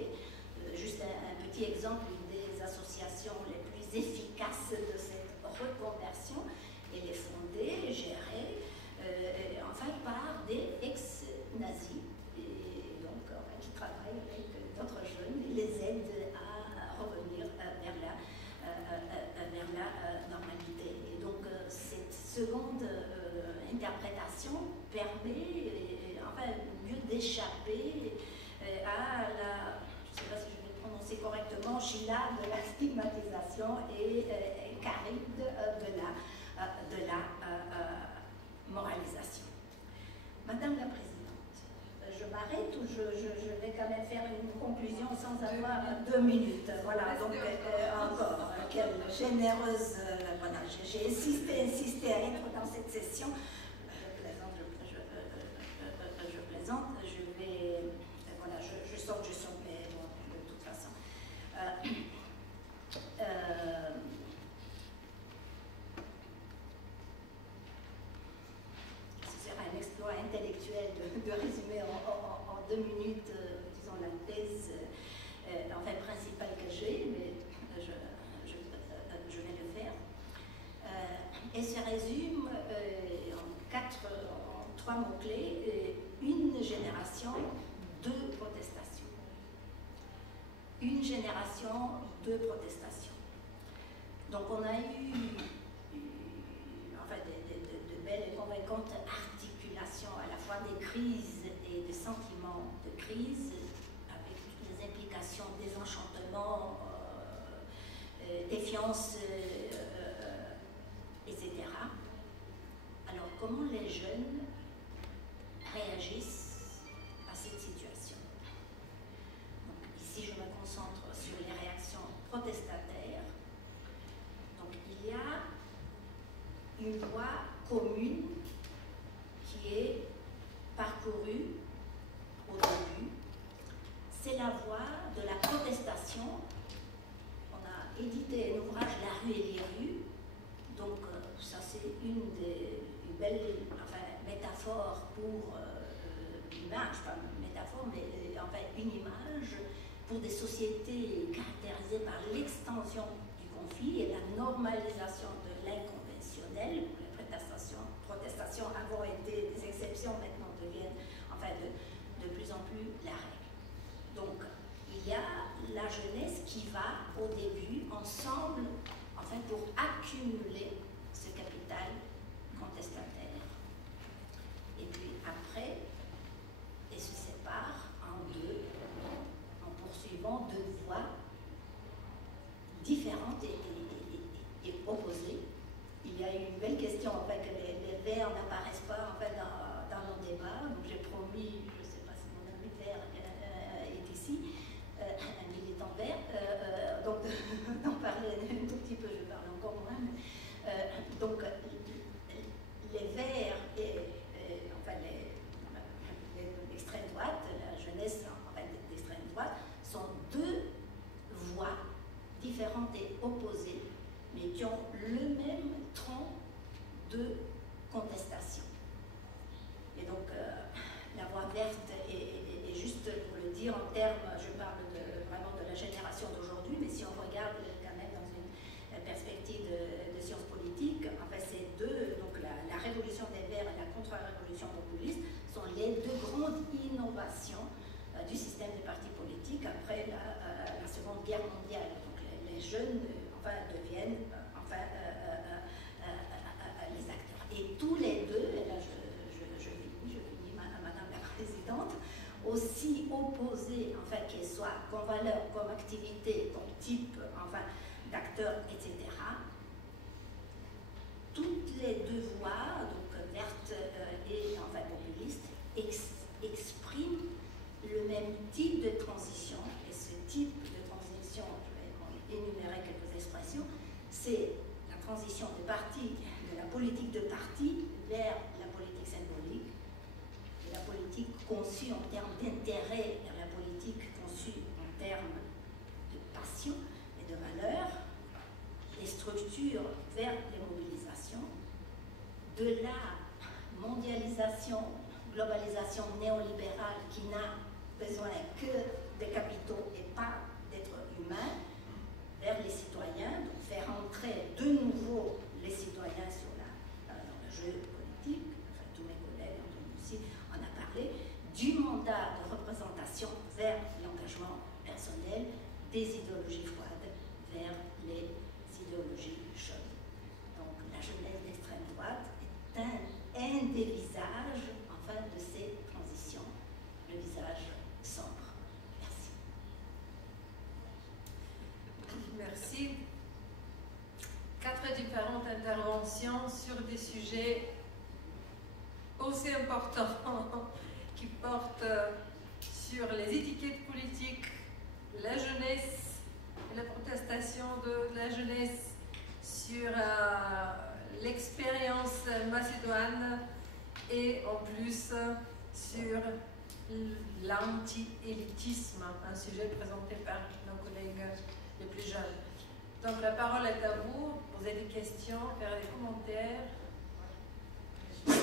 Juste un petit exemple, une des associations les plus efficaces de cette reconversion, elle est fondée, gérée, par des ex-nazis, et donc qui travaillent avec d'autres jeunes et les aident à revenir vers la normalité. Et donc cette seconde interprétation permet mieux d'échapper à la, je ne sais pas si je vais le prononcer correctement, Sheila de la stigmatisation et Karine de la moralisation. Madame la Présidente, je m'arrête ou je vais quand même faire une conclusion sans avoir 2 minutes. Voilà, donc encore, quelle généreuse, voilà, j'ai insisté à être dans cette session. Je plaisante, je vais, voilà, je sors, mais bon, de toute façon. Ce sera un exploit intellectuel de résumer en 2 minutes, disons, la thèse principale que j'ai, mais je vais le faire. Elle se résume en 3 mots-clés. Une génération, 2 protestations. Une génération, 2 protestations. Donc on a eu de belles et convaincantes articulations à la fois des crises et des sentiments de crise, avec toutes les implications, désenchantement, défiance, etc. Alors comment les jeunes réagissent à cette situation? Donc, ici, je me concentre sur les réactions protestataires. Donc, il y a une voie commune qui est parcourue au début. C'est la voie de la protestation. On a édité un ouvrage, La rue et les rues. Donc, ça, c'est une belle métaphore pour l'image, pas une métaphore, mais une image pour des sociétés caractérisées par l'extension du conflit et la normalisation de l'inconventionnel. Les protestations avant été des exceptions, maintenant deviennent de plus en plus la règle. Donc, il y a la jeunesse qui va au début ensemble, pour accumuler ce capital contestataire. Et puis après, différentes et opposées. Il y a eu une belle question en fait, que les verts n'apparaissent pas en fait, dans nos débats. Donc j'ai promis, je ne sais pas si mon ami vert est ici, un militant vert, donc d'en parler un tout petit peu, je parle encore moins. Donc les verts et enfin l'extrême droite, la jeunesse en fait, d'extrême droite, sont deux voix différentes et opposées, mais qui ont le même tronc de contestation. Et donc, la voix verte est juste pour le dire en termes, je parle vraiment de la génération d'aujourd'hui, mais si on regarde quand même dans une perspective de sciences politiques, en fait, ces deux, donc la révolution des Verts et la contre-révolution populiste, sont les deux grandes innovations du système des partis politiques après la Seconde Guerre mondiale. Donc, les jeunes deviennent les acteurs. Et tous les deux, et là je finis, Madame la Présidente, aussi opposés, qu'ils soient comme valeur, comme activité, comme type d'acteurs, etc., toutes les deux voix, donc vertes et populistes, expriment le même type de transition. Et ce type de transition, je vais énumérer quelques expressions, c'est la transition de la politique de parti vers la politique symbolique, et la politique conçue en termes d'intérêt vers la politique conçue en termes de passion et de valeur, les structures vers les mobilisations, de la mondialisation, globalisation néolibérale qui n'a besoin que des capitaux et pas d'êtres humains, vers les citoyens, donc faire entrer de nouveau les citoyens dans le jeu politique. Tous mes collègues, Antoine aussi, en a parlé, du mandat de représentation vers l'engagement personnel, des idéologies froides vers les idéologies chaudes. Donc la jeunesse d'extrême droite est un des visages de ces transitions, le visage sombre. Merci. Merci. 4 différentes interventions sur des sujets aussi importants qui portent sur les étiquettes politiques, la jeunesse, la protestation de la jeunesse, sur l'expérience macédoine et en plus sur l'anti-élitisme, un sujet présenté par nos collègues les plus jeunes. Donc la parole est à vous, posez des questions, faire des commentaires. Oui,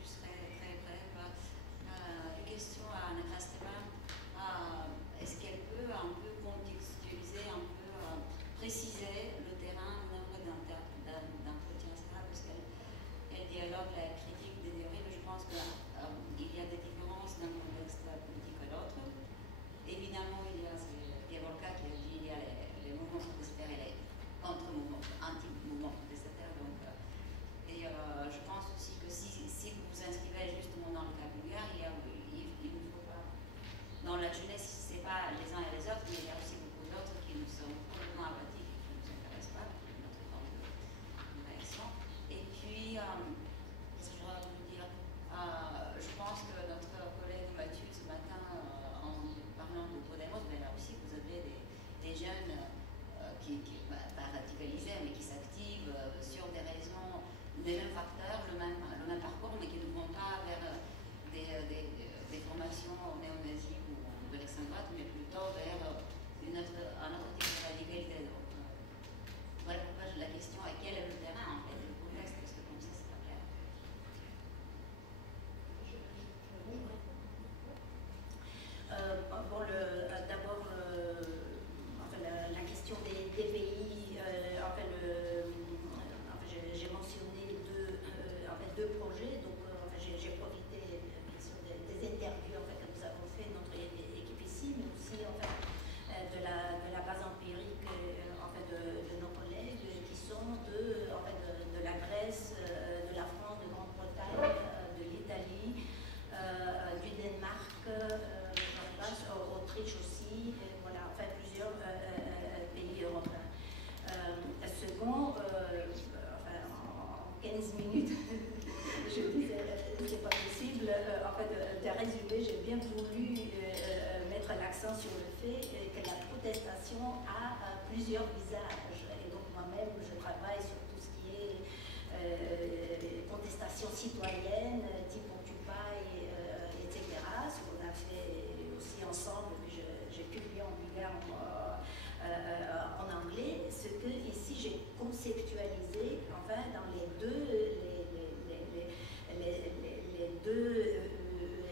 je serai très brève. La question à Anna Krasteva, est-ce qu'elle peut un peu contextualiser, un peu préciser le terrain, le nombre d'entretiens, etc., parce qu'elle dialogue la critique des théories, mais je pense qu'il y a des différences d'un contexte politique à l'autre. Évidemment, il y a Gavorka qui a dit qu'il y a les mouvements protestataires et les contre-mouvements, anti-mouvements protestataires. Et je pense aussi que si vous vous inscrivez justement dans le cas bulgare, il ne faut pas. Dans la jeunesse, ce n'est pas les uns et les autres, mais il y a aussi beaucoup d'autres qui nous sont complètement apathiques, qui ne nous intéressent pas, notre temps de réaction. Et puis, qu'est-ce que j'aurais voulu dire? Je pense que notre collègue Mathieu ce matin, en parlant de Podemos, mais là aussi vous avez des jeunes pas radicalisés, mais qui s'activent sur des raisons, des mêmes facteurs, le même parcours, mais qui ne vont pas vers des formations néo-nazies ou de l'extrême droite, mais plutôt vers un autre type de radicalité. Donc, voilà pourquoi la question est quel est le terrain, en fait, le contexte, parce que comme ça, c'est pas clair. D'abord, la question des pays, j'ai mentionné deux projets, donc j'ai profité bien sûr des interviews que nous avons fait, notre équipe ici, mais aussi plusieurs visages. Et donc moi-même, je travaille sur tout ce qui est contestation citoyenne, type Occupy, etc. Ce qu'on a fait aussi ensemble, que j'ai publié en bulgare, en anglais, ce que ici j'ai conceptualisé, enfin, dans les deux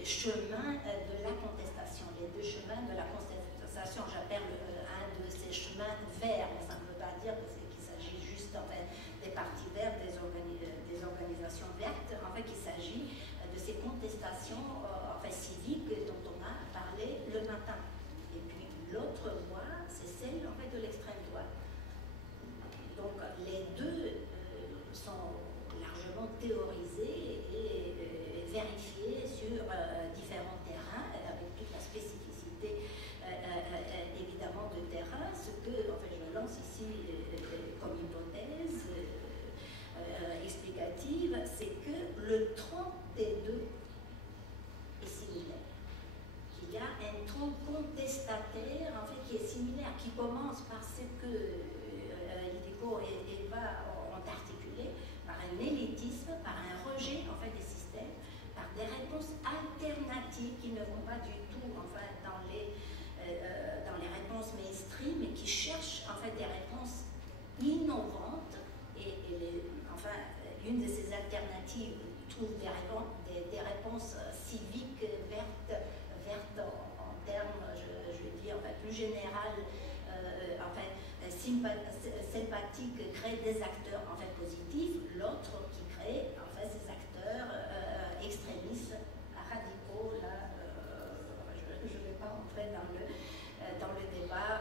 chemins de la contestation. Les deux chemins de la contestation, j'appelle un de ces chemins verts, mais ça ne veut pas dire qu'il s'agit juste en fait, des partis verts, des organisations vertes. En fait, il s'agit de ces contestations civiques dont on a parlé le matin. Et puis l'autre voie, c'est celle en fait, de l'extrême droite. Donc les deux sont largement théorisés et vérifiés sur différents terrains, avec toute la spécificité évidemment de terrain. Ce que en fait, je lance ici comme hypothèse explicative, c'est que le tronc des deux est similaire. Qu'il y a un tronc contestataire en fait, qui est similaire, qui commence par ce que Ildiko et Eva ont articulé, par un élitisme, par un rejet en fait, des systèmes, par des réponses alternatives qui ne vont pas du tout enfin, dans les réponses mainstream, mais qui cherchent en fait, des réponses innovantes. Une de ces alternatives trouve des réponses civiques vertes en termes, je vais dire, plus général, sympathique, crée des acteurs en fait, positifs, l'autre qui crée en fait, ces acteurs extrémistes, radicaux. Là, je ne vais pas entrer dans le débat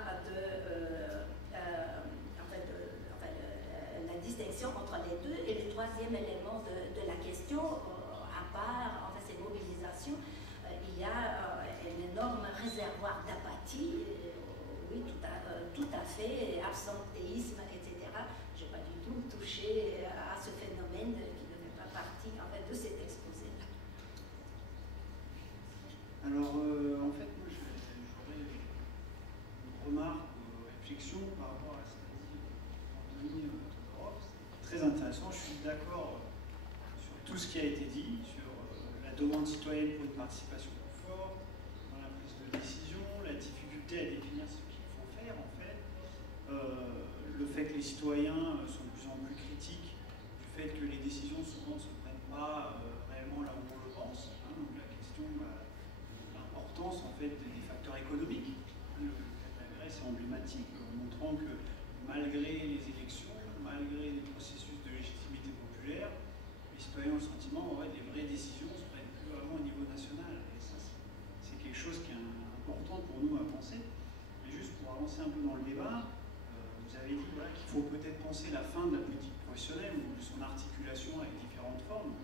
la distinction entre les deux. Et le troisième élément de la question, à part en fait, ces mobilisations, il y a un énorme réservoir d'apathie, oui, tout à fait, absentéisme, etc. Je n'ai pas du tout touché à ce phénomène qui ne fait pas partie en fait, de cet exposé-là. Alors, en fait, moi, j'aurais une remarque ou réflexion par rapport à ce qu'a dit Anthony Todorov. C'est très intéressant, je suis d'accord sur tout ce qui a été dit, sur la demande citoyenne pour une participation plus forte, dans la prise de décision, la difficulté à définir ce qu'il faut faire, en fait, le fait que les citoyens sont de plus en plus critiques, du fait que les décisions souvent ne se prennent pas réellement là où on le pense, hein, donc la question de l'importance en fait, des facteurs économiques. Le cas de la Grèce est emblématique, montrant que malgré les élections, malgré les processus de légitimité populaire, les citoyens ont le sentiment que des vraies décisions se prennent plus vraiment au niveau national. Et ça, c'est quelque chose qui est important pour nous à penser. Mais juste pour avancer un peu dans le débat, vous avez dit voilà, qu'il faut peut-être penser la fin de la politique professionnelle ou de son articulation avec différentes formes.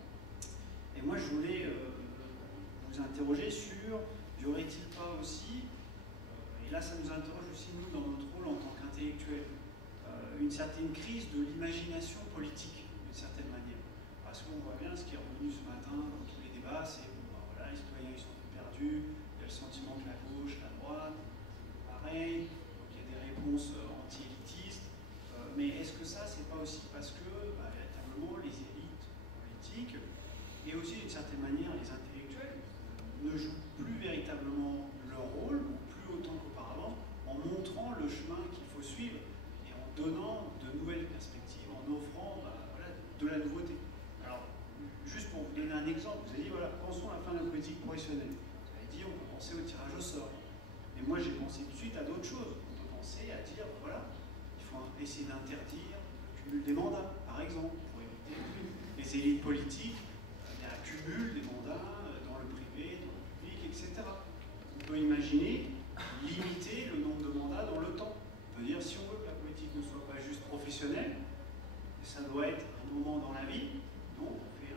Et moi, je voulais vous interroger sur, y aurait-il pas aussi, et là ça nous interroge aussi nous dans notre rôle en tant qu'intellectuels, une certaine crise de l'imagination politique, d'une certaine manière. Parce qu'on voit bien ce qui est revenu ce matin dans tous les débats, c'est voilà, les citoyens ils sont perdus, il y a le sentiment que la gauche, la droite, pareil, donc il y a des réponses anti-élitistes, mais est-ce que ça, c'est pas aussi parce que, véritablement, les élites politiques, et aussi d'une certaine manière les intellectuels, ne jouent plus véritablement leur rôle, ou plus autant qu'auparavant, en montrant le chemin qu'il faut suivre, et en donnant de nouvelles perspectives, en offrant voilà, de la nouveauté. Alors, juste pour vous donner un exemple, vous avez dit, voilà, pensons à la fin de la politique professionnelle. Vous avez dit, on peut penser au tirage au sort. Mais moi, j'ai pensé tout de suite à d'autres choses. On peut penser à dire, voilà, il faut essayer d'interdire le cumul des mandats, par exemple, pour éviter les élites politiques, il y a un cumul des mandats dans le privé, dans le public, etc. On peut imaginer limiter le nombre de mandats dans le temps. On peut dire, si on veut que la politique ne soit pas juste professionnelle, ça doit être un moment dans la vie, donc on fait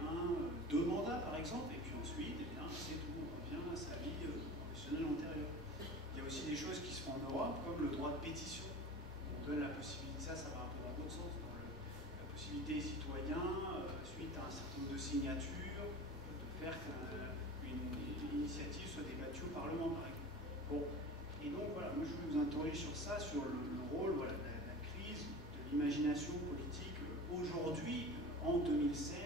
2 mandats par exemple, et puis ensuite, eh bien, c'est tout, on revient à sa vie professionnelle antérieure. Il y a aussi des choses qui se font en Europe, comme le droit de pétition. On donne la possibilité, ça va un peu dans l'autre sens, dans la possibilité des citoyens, suite à un certain nombre de signatures, de faire qu'une initiative soit débattue au Parlement, par exemple. Bon. Et donc voilà, moi je voulais vous interroger sur ça, sur le rôle voilà, de l'imagination politique aujourd'hui, en 2016, et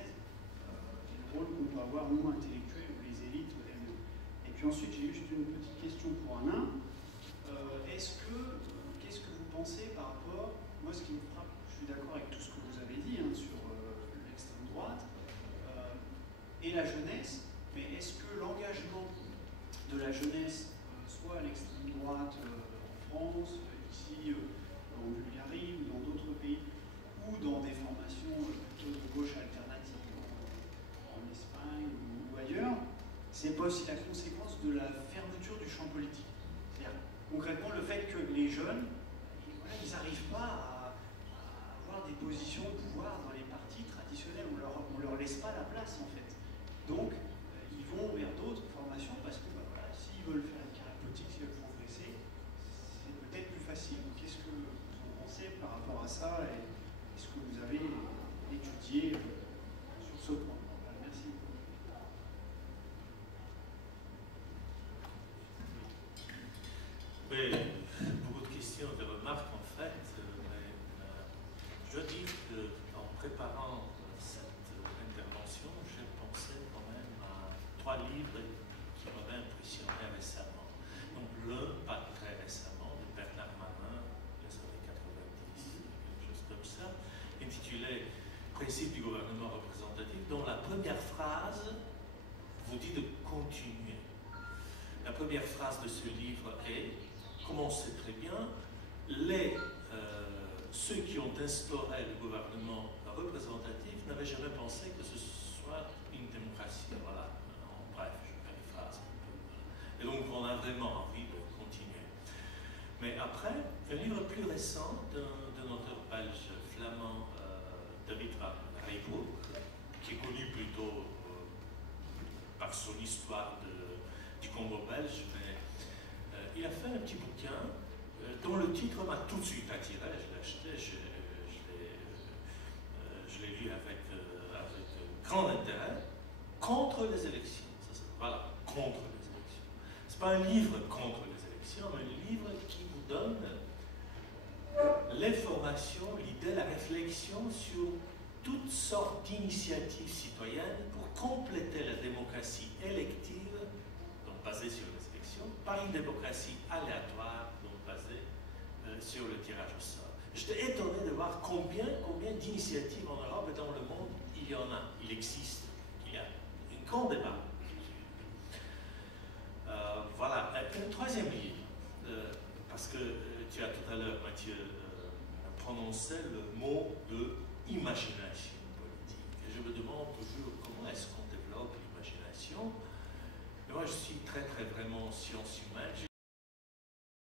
le rôle qu'on peut avoir, nous, intellectuels, ou les élites elles-mêmes. Et puis ensuite, j'ai juste une petite question pour Alain. Qu'est-ce que vous pensez par rapport, moi ce qui me frappe, je suis d'accord avec tout ce que vous avez dit hein, sur l'extrême droite et la jeunesse, mais est-ce que l'engagement de la jeunesse, soit à l'extrême droite en France, ici en Bulgarie ou dans d'autres pays, ou dans des formations plutôt de gauche alternative, en Espagne ou ailleurs, c'est pas aussi la conséquence de la fermeture du champ politique. C'est-à-dire, concrètement, le fait que les jeunes, voilà, ils n'arrivent pas à avoir des positions de pouvoir dans les partis traditionnels, on leur laisse pas la place en fait. Donc, ils vont vers d'autres formations parce que bah, voilà, s'ils veulent faire une carrière politique, s'ils veulent progresser, c'est peut-être plus facile. Qu'est-ce que vous en pensez par rapport à ça et est-ce que vous avez étudié sur ce point? Voilà, merci. Oui, beaucoup de questions, de remarques en fait, mais je dois dire qu'en préparant cette intervention, j'ai pensé quand même à 3 livres qui m'avaient impressionné récemment. Donc l'un, pas très récemment, de Bernard Manin, les années 90, quelque chose comme ça, intitulé Principe du gouvernement représentatif, dont la première phrase vous dit de continuer. La première phrase de ce livre est, comme on sait très bien, ceux qui ont instauré le gouvernement représentatif n'avaient jamais pensé que ce soit une démocratie. Voilà, en bref, je périphrase un peu. Et donc on a vraiment envie de continuer. Mais après, un livre plus récent d'un auteur belge flamand, David van Rijbroek, qui est connu plutôt par son histoire du Congo belge, mais il a fait un petit bouquin dont le titre m'a tout de suite attiré. Je l'ai acheté, je l'ai lu avec grand intérêt, contre les élections. Voilà, contre les élections. Ce n'est pas un livre contre les élections, mais un livre qui vous donne l'information, l'idée, la réflexion sur toutes sortes d'initiatives citoyennes pour compléter la démocratie élective, donc basée sur les élections, par une démocratie aléatoire, donc basée sur le tirage au sort. J'étais étonné de voir combien d'initiatives en Europe et dans le monde il y en a, il existe, il y a un grand débat. Voilà, un troisième livre, parce que tu as tout à l'heure, Mathieu, prononcé le mot de imagination politique. Et je me demande toujours comment est-ce qu'on développe l'imagination. Moi, je suis très vraiment sciences humaines.